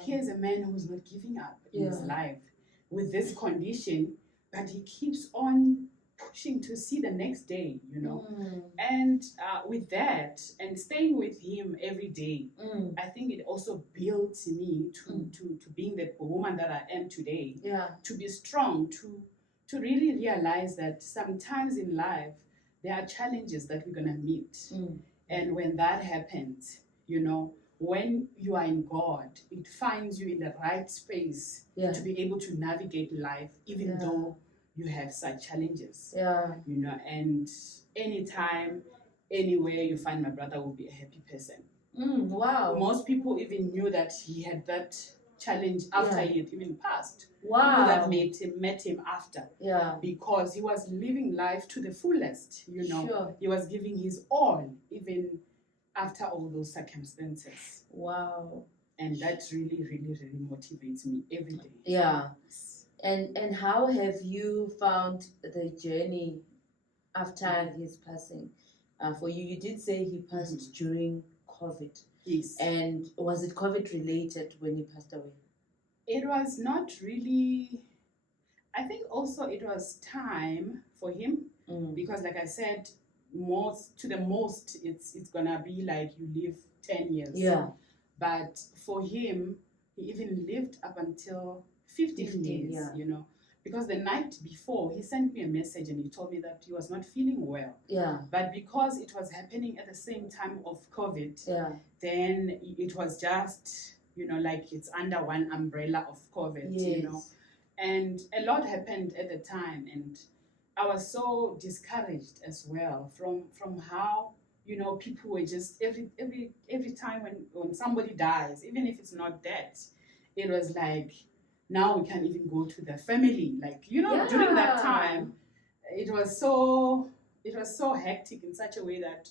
here's a man who's not giving up in his life with this condition, but he keeps on pushing to see the next day, And with that, and staying with him every day, I think it also built me to being the woman that I am today. Yeah. To be strong, to really realize that sometimes in life there are challenges that we're gonna meet, and when that happens, when you are in God, it finds you in the right space to be able to navigate life, even though you have such challenges. And anytime, anywhere you find my brother will be a happy person. Wow. Most people even knew that he had that challenge after he had even passed. Wow. People that met him after. Yeah. Because he was living life to the fullest, Sure. He was giving his all, even after all those circumstances. Wow. And that really, really, really motivates me every day. Yeah. And how have you found the journey after his passing? For you did say he passed during COVID. Yes. And was it COVID related when he passed away? It was not really. I think also it was time for him, because like I said, it's gonna be like you live 10 years. Yeah. But for him, he even lived up until 15 years, because the night before he sent me a message and he told me that he was not feeling well. Yeah. But because it was happening at the same time of COVID, then it was just, like it's under one umbrella of COVID, Yes. And a lot happened at the time, and I was so discouraged as well from how people were just every time when somebody dies, even if it's not death, it was like now we can't even go to the family, like during that time it was so hectic in such a way that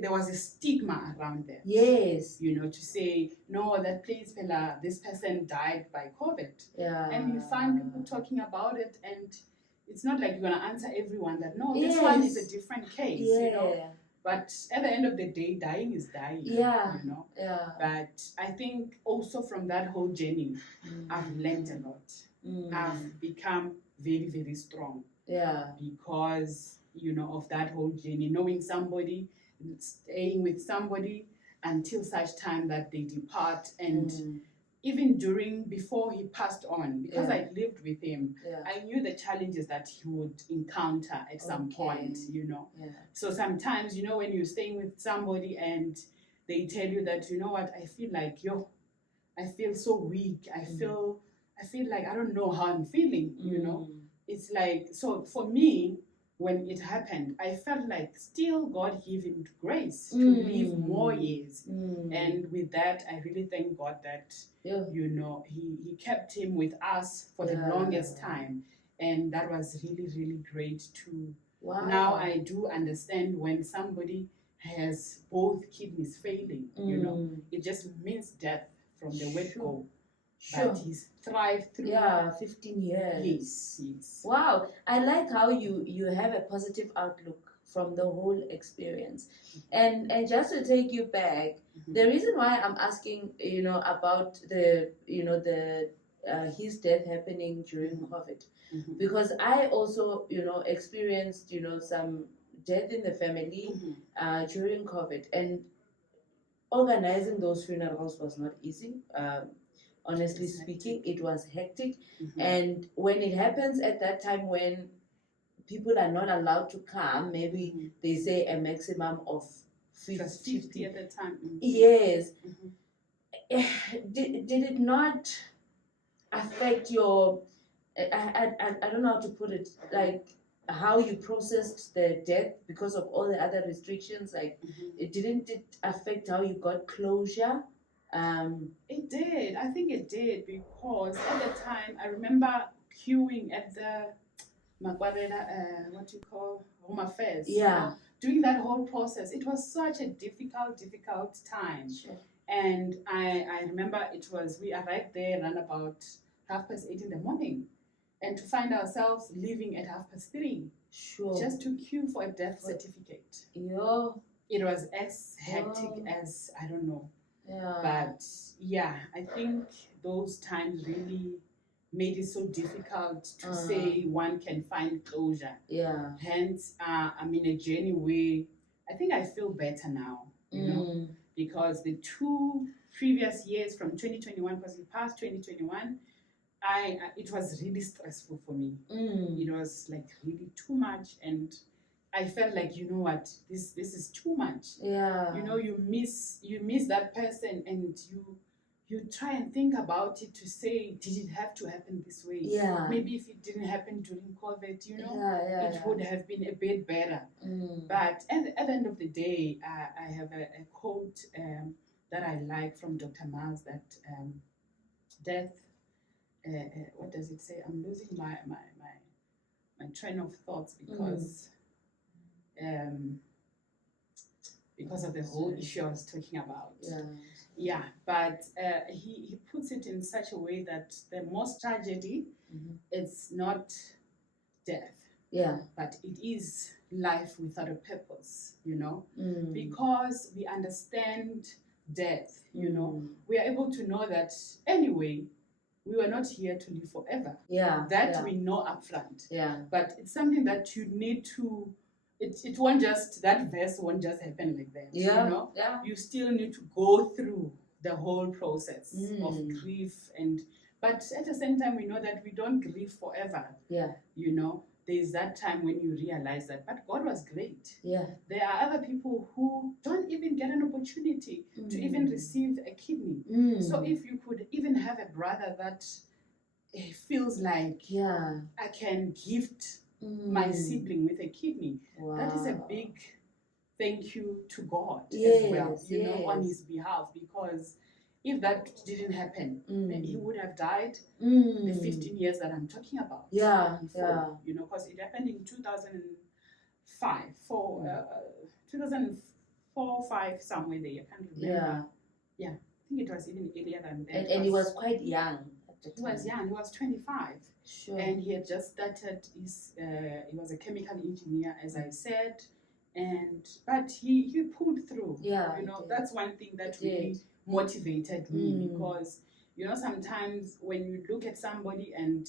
there was a stigma around that. Yes. To say, no, that place, this person died by COVID. Yeah. And you find people talking about it, and it's not like you're going to answer everyone that, no, this one is a different case, But at the end of the day, dying is dying, Yeah. But I think also from that whole journey, I've learned a lot. I've become very, very strong. Yeah. Because, of that whole journey, knowing somebody, staying with somebody until such time that they depart, and even before he passed on, because I lived with him, I knew the challenges that he would encounter at some point, So sometimes, when you're staying with somebody and they tell you that, what, I feel like, I feel so weak, I feel like I don't know how I'm feeling, It's like, so for me, when it happened, I felt like still God gave him grace to live more years. And with that, I really thank God that, he kept him with us for the longest time. And that was really, really great too. Wow. Now I do understand when somebody has both kidneys failing, it just means death from the word go. Sure. But he's thrived through 15 years. Yes. Wow. I like how you have a positive outlook from the whole experience. And just to take you back, the reason why I'm asking, about the his death happening during COVID, because I also, experienced, some death in the family during COVID, and organizing those funerals was not easy. Honestly speaking, it was hectic. And when it happens at that time when people are not allowed to come, maybe they say a maximum of It was 50 at the time. Yes. Mm-hmm. Did it not affect your, I don't know how to put it, like how you processed the death because of all the other restrictions? Like, didn't it affect how you got closure? It did. I think it did, because at the time I remember queuing at the what do you call, Home Affairs. Yeah. Doing that whole process. It was such a difficult time. Sure. And I remember we arrived there around about 8:30 in the morning, and to find ourselves leaving at 3:30. Sure. Just to queue for a death certificate. Yeah. It was as hectic as, I don't know. Yeah. But yeah, I think those times really made it so difficult to say one can find closure. Yeah. Hence, I'm in a journey where I think I feel better now, you know, because the 2 previous years from 2021, because we passed 2021, it was really stressful for me. It was like really too much, and I felt like, you know what, this is too much. Yeah. You know, you miss that person, and you try and think about it to say, did it have to happen this way? Yeah. Maybe if it didn't happen during COVID, you know, it Yeah. would have been a bit better. But at the end of the day, I have a quote that I like from Dr. Mars, that death, what does it say? I'm losing my train of thoughts because of the whole issue I was talking about. Yeah, but he puts it in such a way that the most tragedy, it's not death, but it is life without a purpose, you know, because we understand death, you know, we are able to know that anyway, we were not here to live forever. We know upfront. But it's something that you need to, it won't just, that verse won't just happen like that. You know? You still need to go through the whole process of grief, but at the same time we know that we don't grieve forever. You know, there's that time when you realize that, but God was great. There are other people who don't even get an opportunity to even receive a kidney. So if you could even have a brother that feels like, I can gift my sibling with a kidney, that is a big thank you to God as well, you know, on his behalf, because if that didn't happen, then he would have died the 15 years that I'm talking about. Before, you know, because it happened in 2005, 2004, 5, somewhere there, I can't remember. I think it was even earlier than that. And he was quite young. He was young, he was 25. Sure. And he had just started his, he was a chemical engineer, as I said, but he pulled through. You know, that's one thing that really motivated me, because, you know, sometimes when you look at somebody and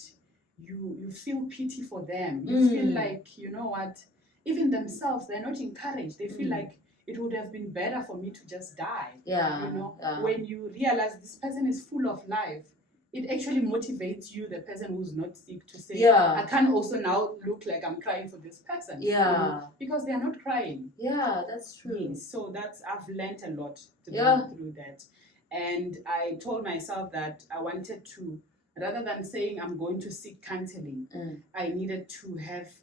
you feel pity for them, you feel like, you know what, even themselves, they're not encouraged. They feel like it would have been better for me to just die. You know, when you realize this person is full of life, it actually motivates you, the person who's not sick, to say, I can't also now look like I'm crying for this person. You know, because they are not crying. That's true. So I've learned a lot through that. And I told myself that I wanted to, rather than saying I'm going to seek counseling, I needed to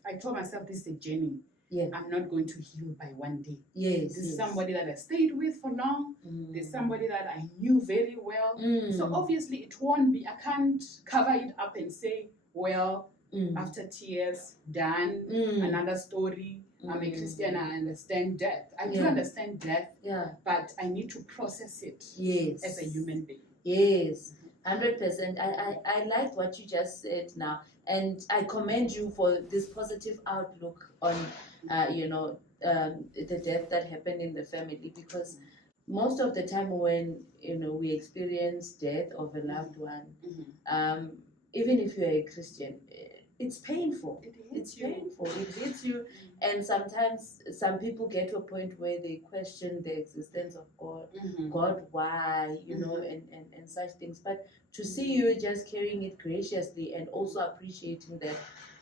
I told myself this is a journey. I'm not going to heal by one day. This is somebody that I stayed with for long. There's somebody that I knew very well. So obviously it won't be, I can't cover it up and say, well, after tears, done, another story. I'm a Christian, I understand death. I do understand death, but I need to process it as a human being. 100%. I like what you just said now, and I commend you for this positive outlook on you know, the death that happened in the family, because most of the time when, you know, we experience death of a loved one, even if you're a Christian, it's painful. It's painful. It hits you, and sometimes some people get to a point where they question the existence of God. God, why? You know, and such things. But to see you just carrying it graciously, and also appreciating that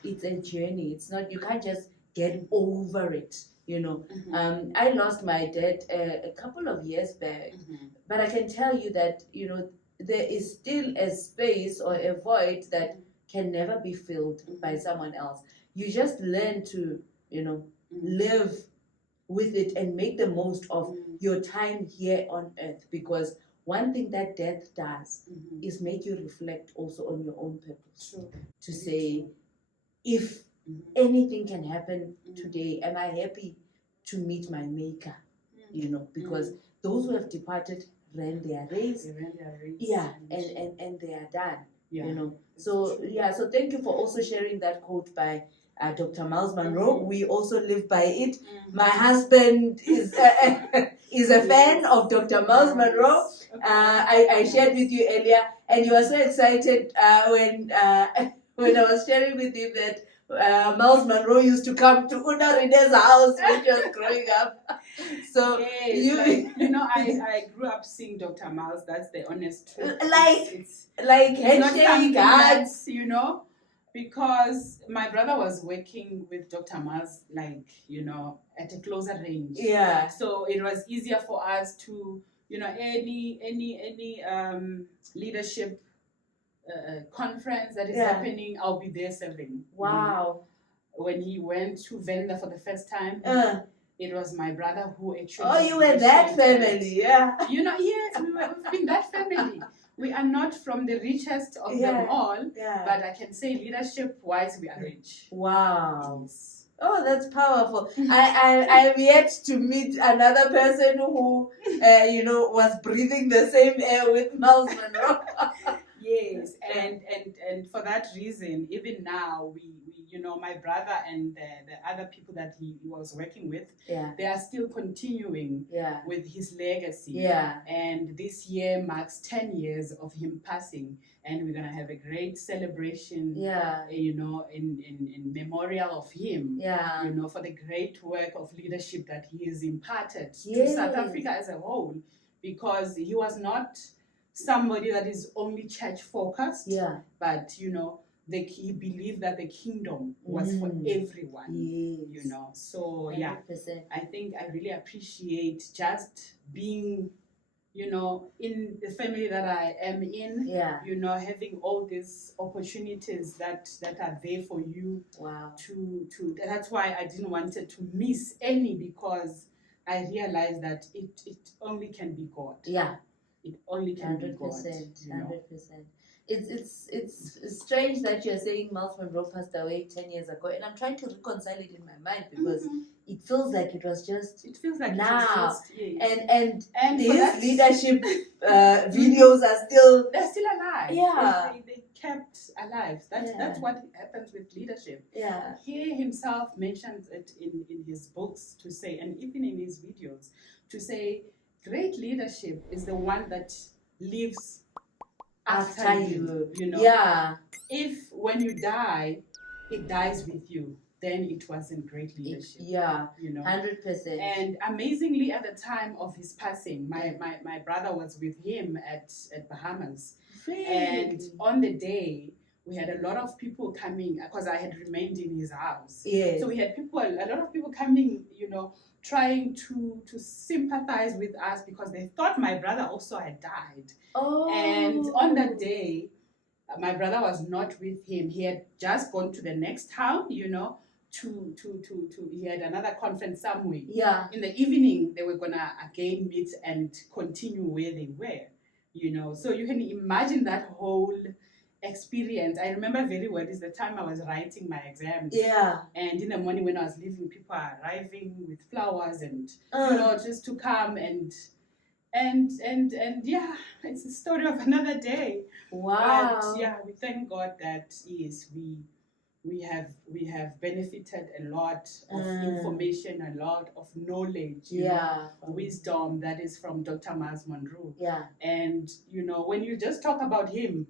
it's a journey. It's not, you can't just get over it. I lost my dad a couple of years back, but I can tell you that, there is still a space or a void that can never be filled by someone else. You just learn to, live with it and make the most of your time here on earth, because one thing that death does is make you reflect also on your own purpose. True. To say, if anything can happen today, am I happy to meet my maker? Because those who have departed ran their race. They ran their race. Yeah, and they are done. Yeah. So thank you for also sharing that quote by Dr. Miles Monroe. We also live by it. My husband is a fan of Dr. Miles Monroe. I shared with you earlier, and you were so excited when I was sharing with him that Miles Monroe used to come to Unarine's house when she was growing up. So yes, I grew up seeing Dr. Miles. That's the honest truth. It's handshake, hugs, because my brother was working with Dr. Miles, at a closer range. Yeah. So it was easier for us to, any leadership conference that is happening, I'll be there serving. Wow. When he went to Venda for the first time, it was my brother who actually. Oh, you were that family, yeah. Yes, we've been that family. We are not from the richest of them all, but I can say leadership-wise, we are rich. Wow. Yes. Oh, that's powerful. I'm yet to meet another person who, was breathing the same air with Miles Monroe. Yes, and for that reason, even now, we my brother and the other people that he was working with, they are still continuing with his legacy. Yeah. And this year marks 10 years of him passing, and we're gonna have a great celebration. In memorial of him. Yeah. For the great work of leadership that he has imparted to South Africa as a whole, because he was not somebody that is only church focused, but he believed that the kingdom was for everyone. Yes. So 100%. I think I really appreciate just being in the family that I am in, having all these opportunities that are there for you. Wow. That's why I didn't want to miss any, because I realized that it only can be God. Yeah. It only can 100%, be God. 100%. It's strange that you're saying Miles Monroe passed away 10 years ago, and I'm trying to reconcile it in my mind, because it feels like it was just now. And his leadership videos are still... They're still alive. Yeah. They kept alive. That's what happens with leadership. Yeah. He himself mentions it in his books to say, and even in his videos, to say, great leadership is the one that lives after you. Yeah. If when you die, it dies with you, then it wasn't great leadership. 100%. And amazingly, at the time of his passing, my brother was with him at Bahamas. Really? And on the day, we had a lot of people coming, because I had remained in his house. Yes. So we had a lot of people coming, trying to sympathize with us, because they thought my brother also had died. Oh. And on that day, my brother was not with him. He had just gone to the next town, he had another conference somewhere. Yeah. In the evening, they were gonna again meet and continue where they were, So you can imagine that whole experience. I remember very well, is the time I was writing my exams. Yeah. And in the morning when I was leaving, people are arriving with flowers and just to come and it's a story of another day. Wow. But we thank God that we have benefited a lot of information, a lot of knowledge, wisdom that is from Dr. Miles Monroe. Yeah. And when you just talk about him,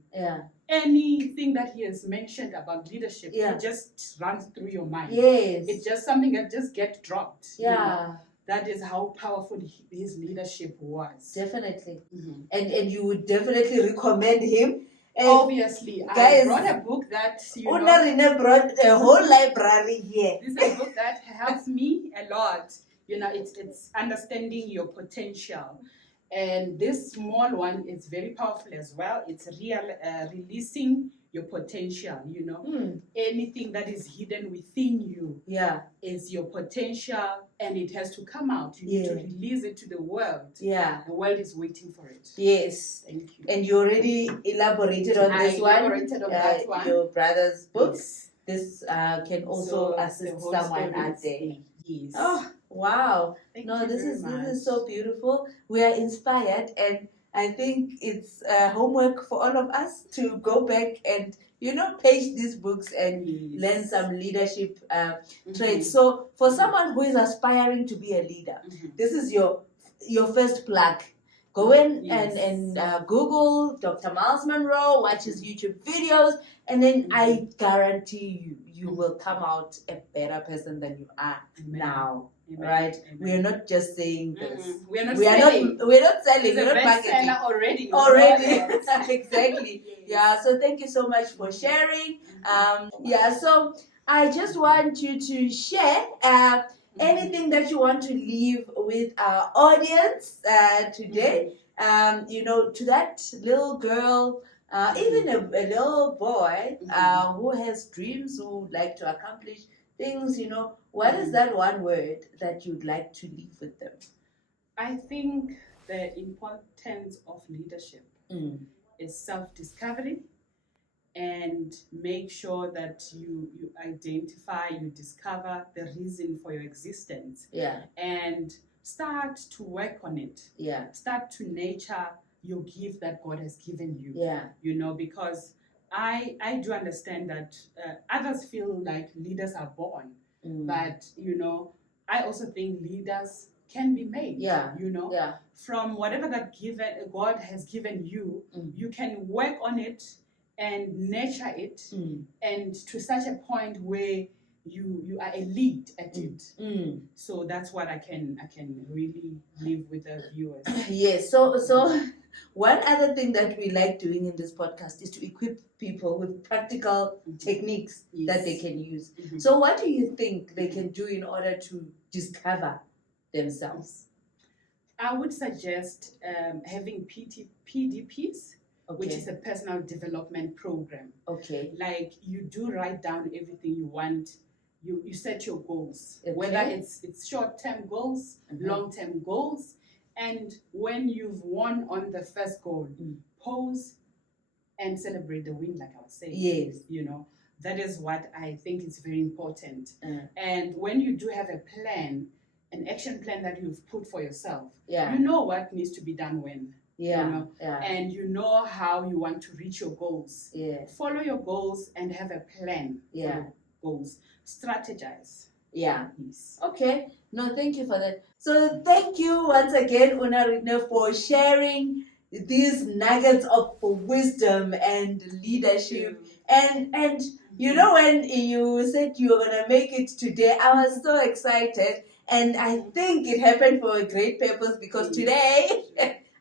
anything that he has mentioned about leadership, it just runs through your mind. Yes. It's just something that just gets dropped. Yeah. That is how powerful his leadership was. Definitely. Mm-hmm. And you would definitely recommend him Obviously, guys, I brought a book that, Unarine brought a whole library here. This is a book that helps me a lot. It's understanding your potential. And this small one is very powerful as well. It's releasing your potential, Anything that is hidden within you is your potential, and it has to come out. You need to release it to the world. Yeah. The world is waiting for it. Yes. Thank you. And you already elaborated on this one. Elaborated on that one. Your brother's books. Yes. This can also assist someone out there. Yes. Oh, wow. Thank you this very is much. so beautiful. We are inspired, and I think it's homework for all of us to go back and page these books and learn some leadership traits. So for someone who is aspiring to be a leader, this is your first plug. Go in and Google Dr. Miles Monroe, watch his YouTube videos, and then I guarantee you will come out a better person than you are now. Amen. Right? Amen. We are not just saying this. We are not selling. We're not selling. We're not marketing. Already. Exactly. Yeah. So thank you so much for sharing. So I just want you to share anything that you want to leave with our audience today. To that little girl, even a little boy who has dreams, who would like to accomplish things, what is that one word that you'd like to leave with them? I think the importance of leadership is self-discovery, and make sure that you identify, you discover the reason for your existence. Yeah. And start to work on it. Yeah. Start to nurture your gift that God has given you. Yeah. Because I do understand that others feel like leaders are born. But, I also think leaders can be made. Yeah. From whatever that God has given you, you can work on it and nurture it, and to such a point where you are a lead at it. So that's what I can really leave with the viewers. Yes. So one other thing that we like doing in this podcast is to equip people with practical techniques that they can use. So what do you think they can do in order to discover themselves? I would suggest having PDPs. Okay. Which is a personal development program. Okay. Like, you do write down everything you want. You set your goals, whether it's short-term goals, long-term goals, and when you've won on the first goal, pause and celebrate the win, like I was saying. Yes. That is what I think is very important. And when you do have a plan, an action plan that you've put for yourself, you know what needs to be done when. And you know how you want to reach your goals. Follow your goals and have a plan for your goals. Strategize. Yes. Okay. No, thank you for that. So thank you once again, Unarine, for sharing these nuggets of wisdom and leadership. And when you said you were gonna make it today, I was so excited, and I think it happened for a great purpose, because today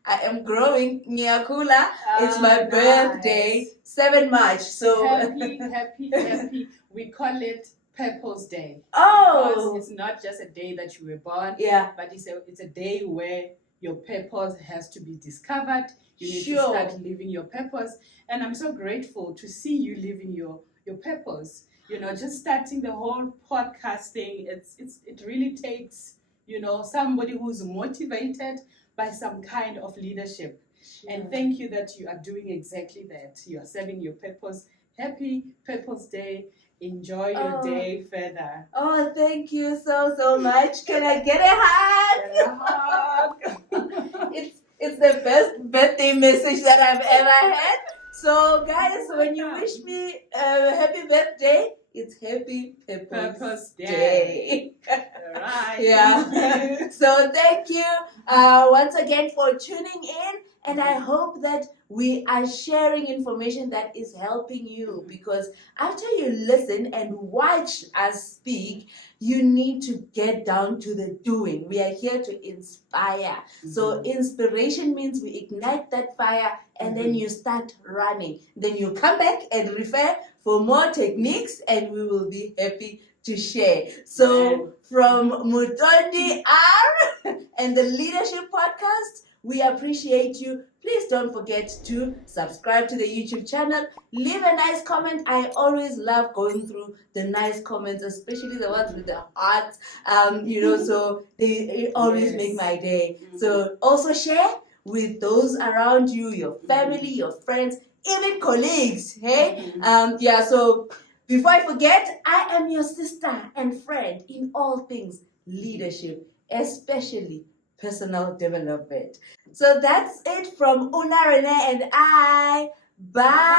I am growing Nyakula. It's my birthday, 7 March. So happy. We call it Purpose Day. Oh, because it's not just a day that you were born. But it's a day where your purpose has to be discovered. You need to start living your purpose. And I'm so grateful to see you living your purpose. Just starting the whole podcasting, it really takes, somebody who's motivated by some kind of leadership. And thank you that you are doing exactly that. You are serving your purpose. Happy Purpose Day. Enjoy your day further. Oh, thank you so much. Can I get a hug? It's the best birthday message that I've ever had. So guys, when you wish me a happy birthday, it's Happy Purpose Day. All right. So thank you once again for tuning in. And I hope that we are sharing information that is helping you, because after you listen and watch us speak, you need to get down to the doing. We are here to inspire. So inspiration means we ignite that fire and then you start running. Then you come back and refer for more techniques and we will be happy to share. So from Mutondi R and the Leadership Podcast, we appreciate you. Please don't forget to subscribe to the YouTube channel. Leave a nice comment. I always love going through the nice comments, especially the ones with the hearts. So they always make my day. So also share with those around you, your family, your friends, even colleagues. Hey, So before I forget, I am your sister and friend in all things leadership, especially personal development. So that's it from Unarine and I. Bye.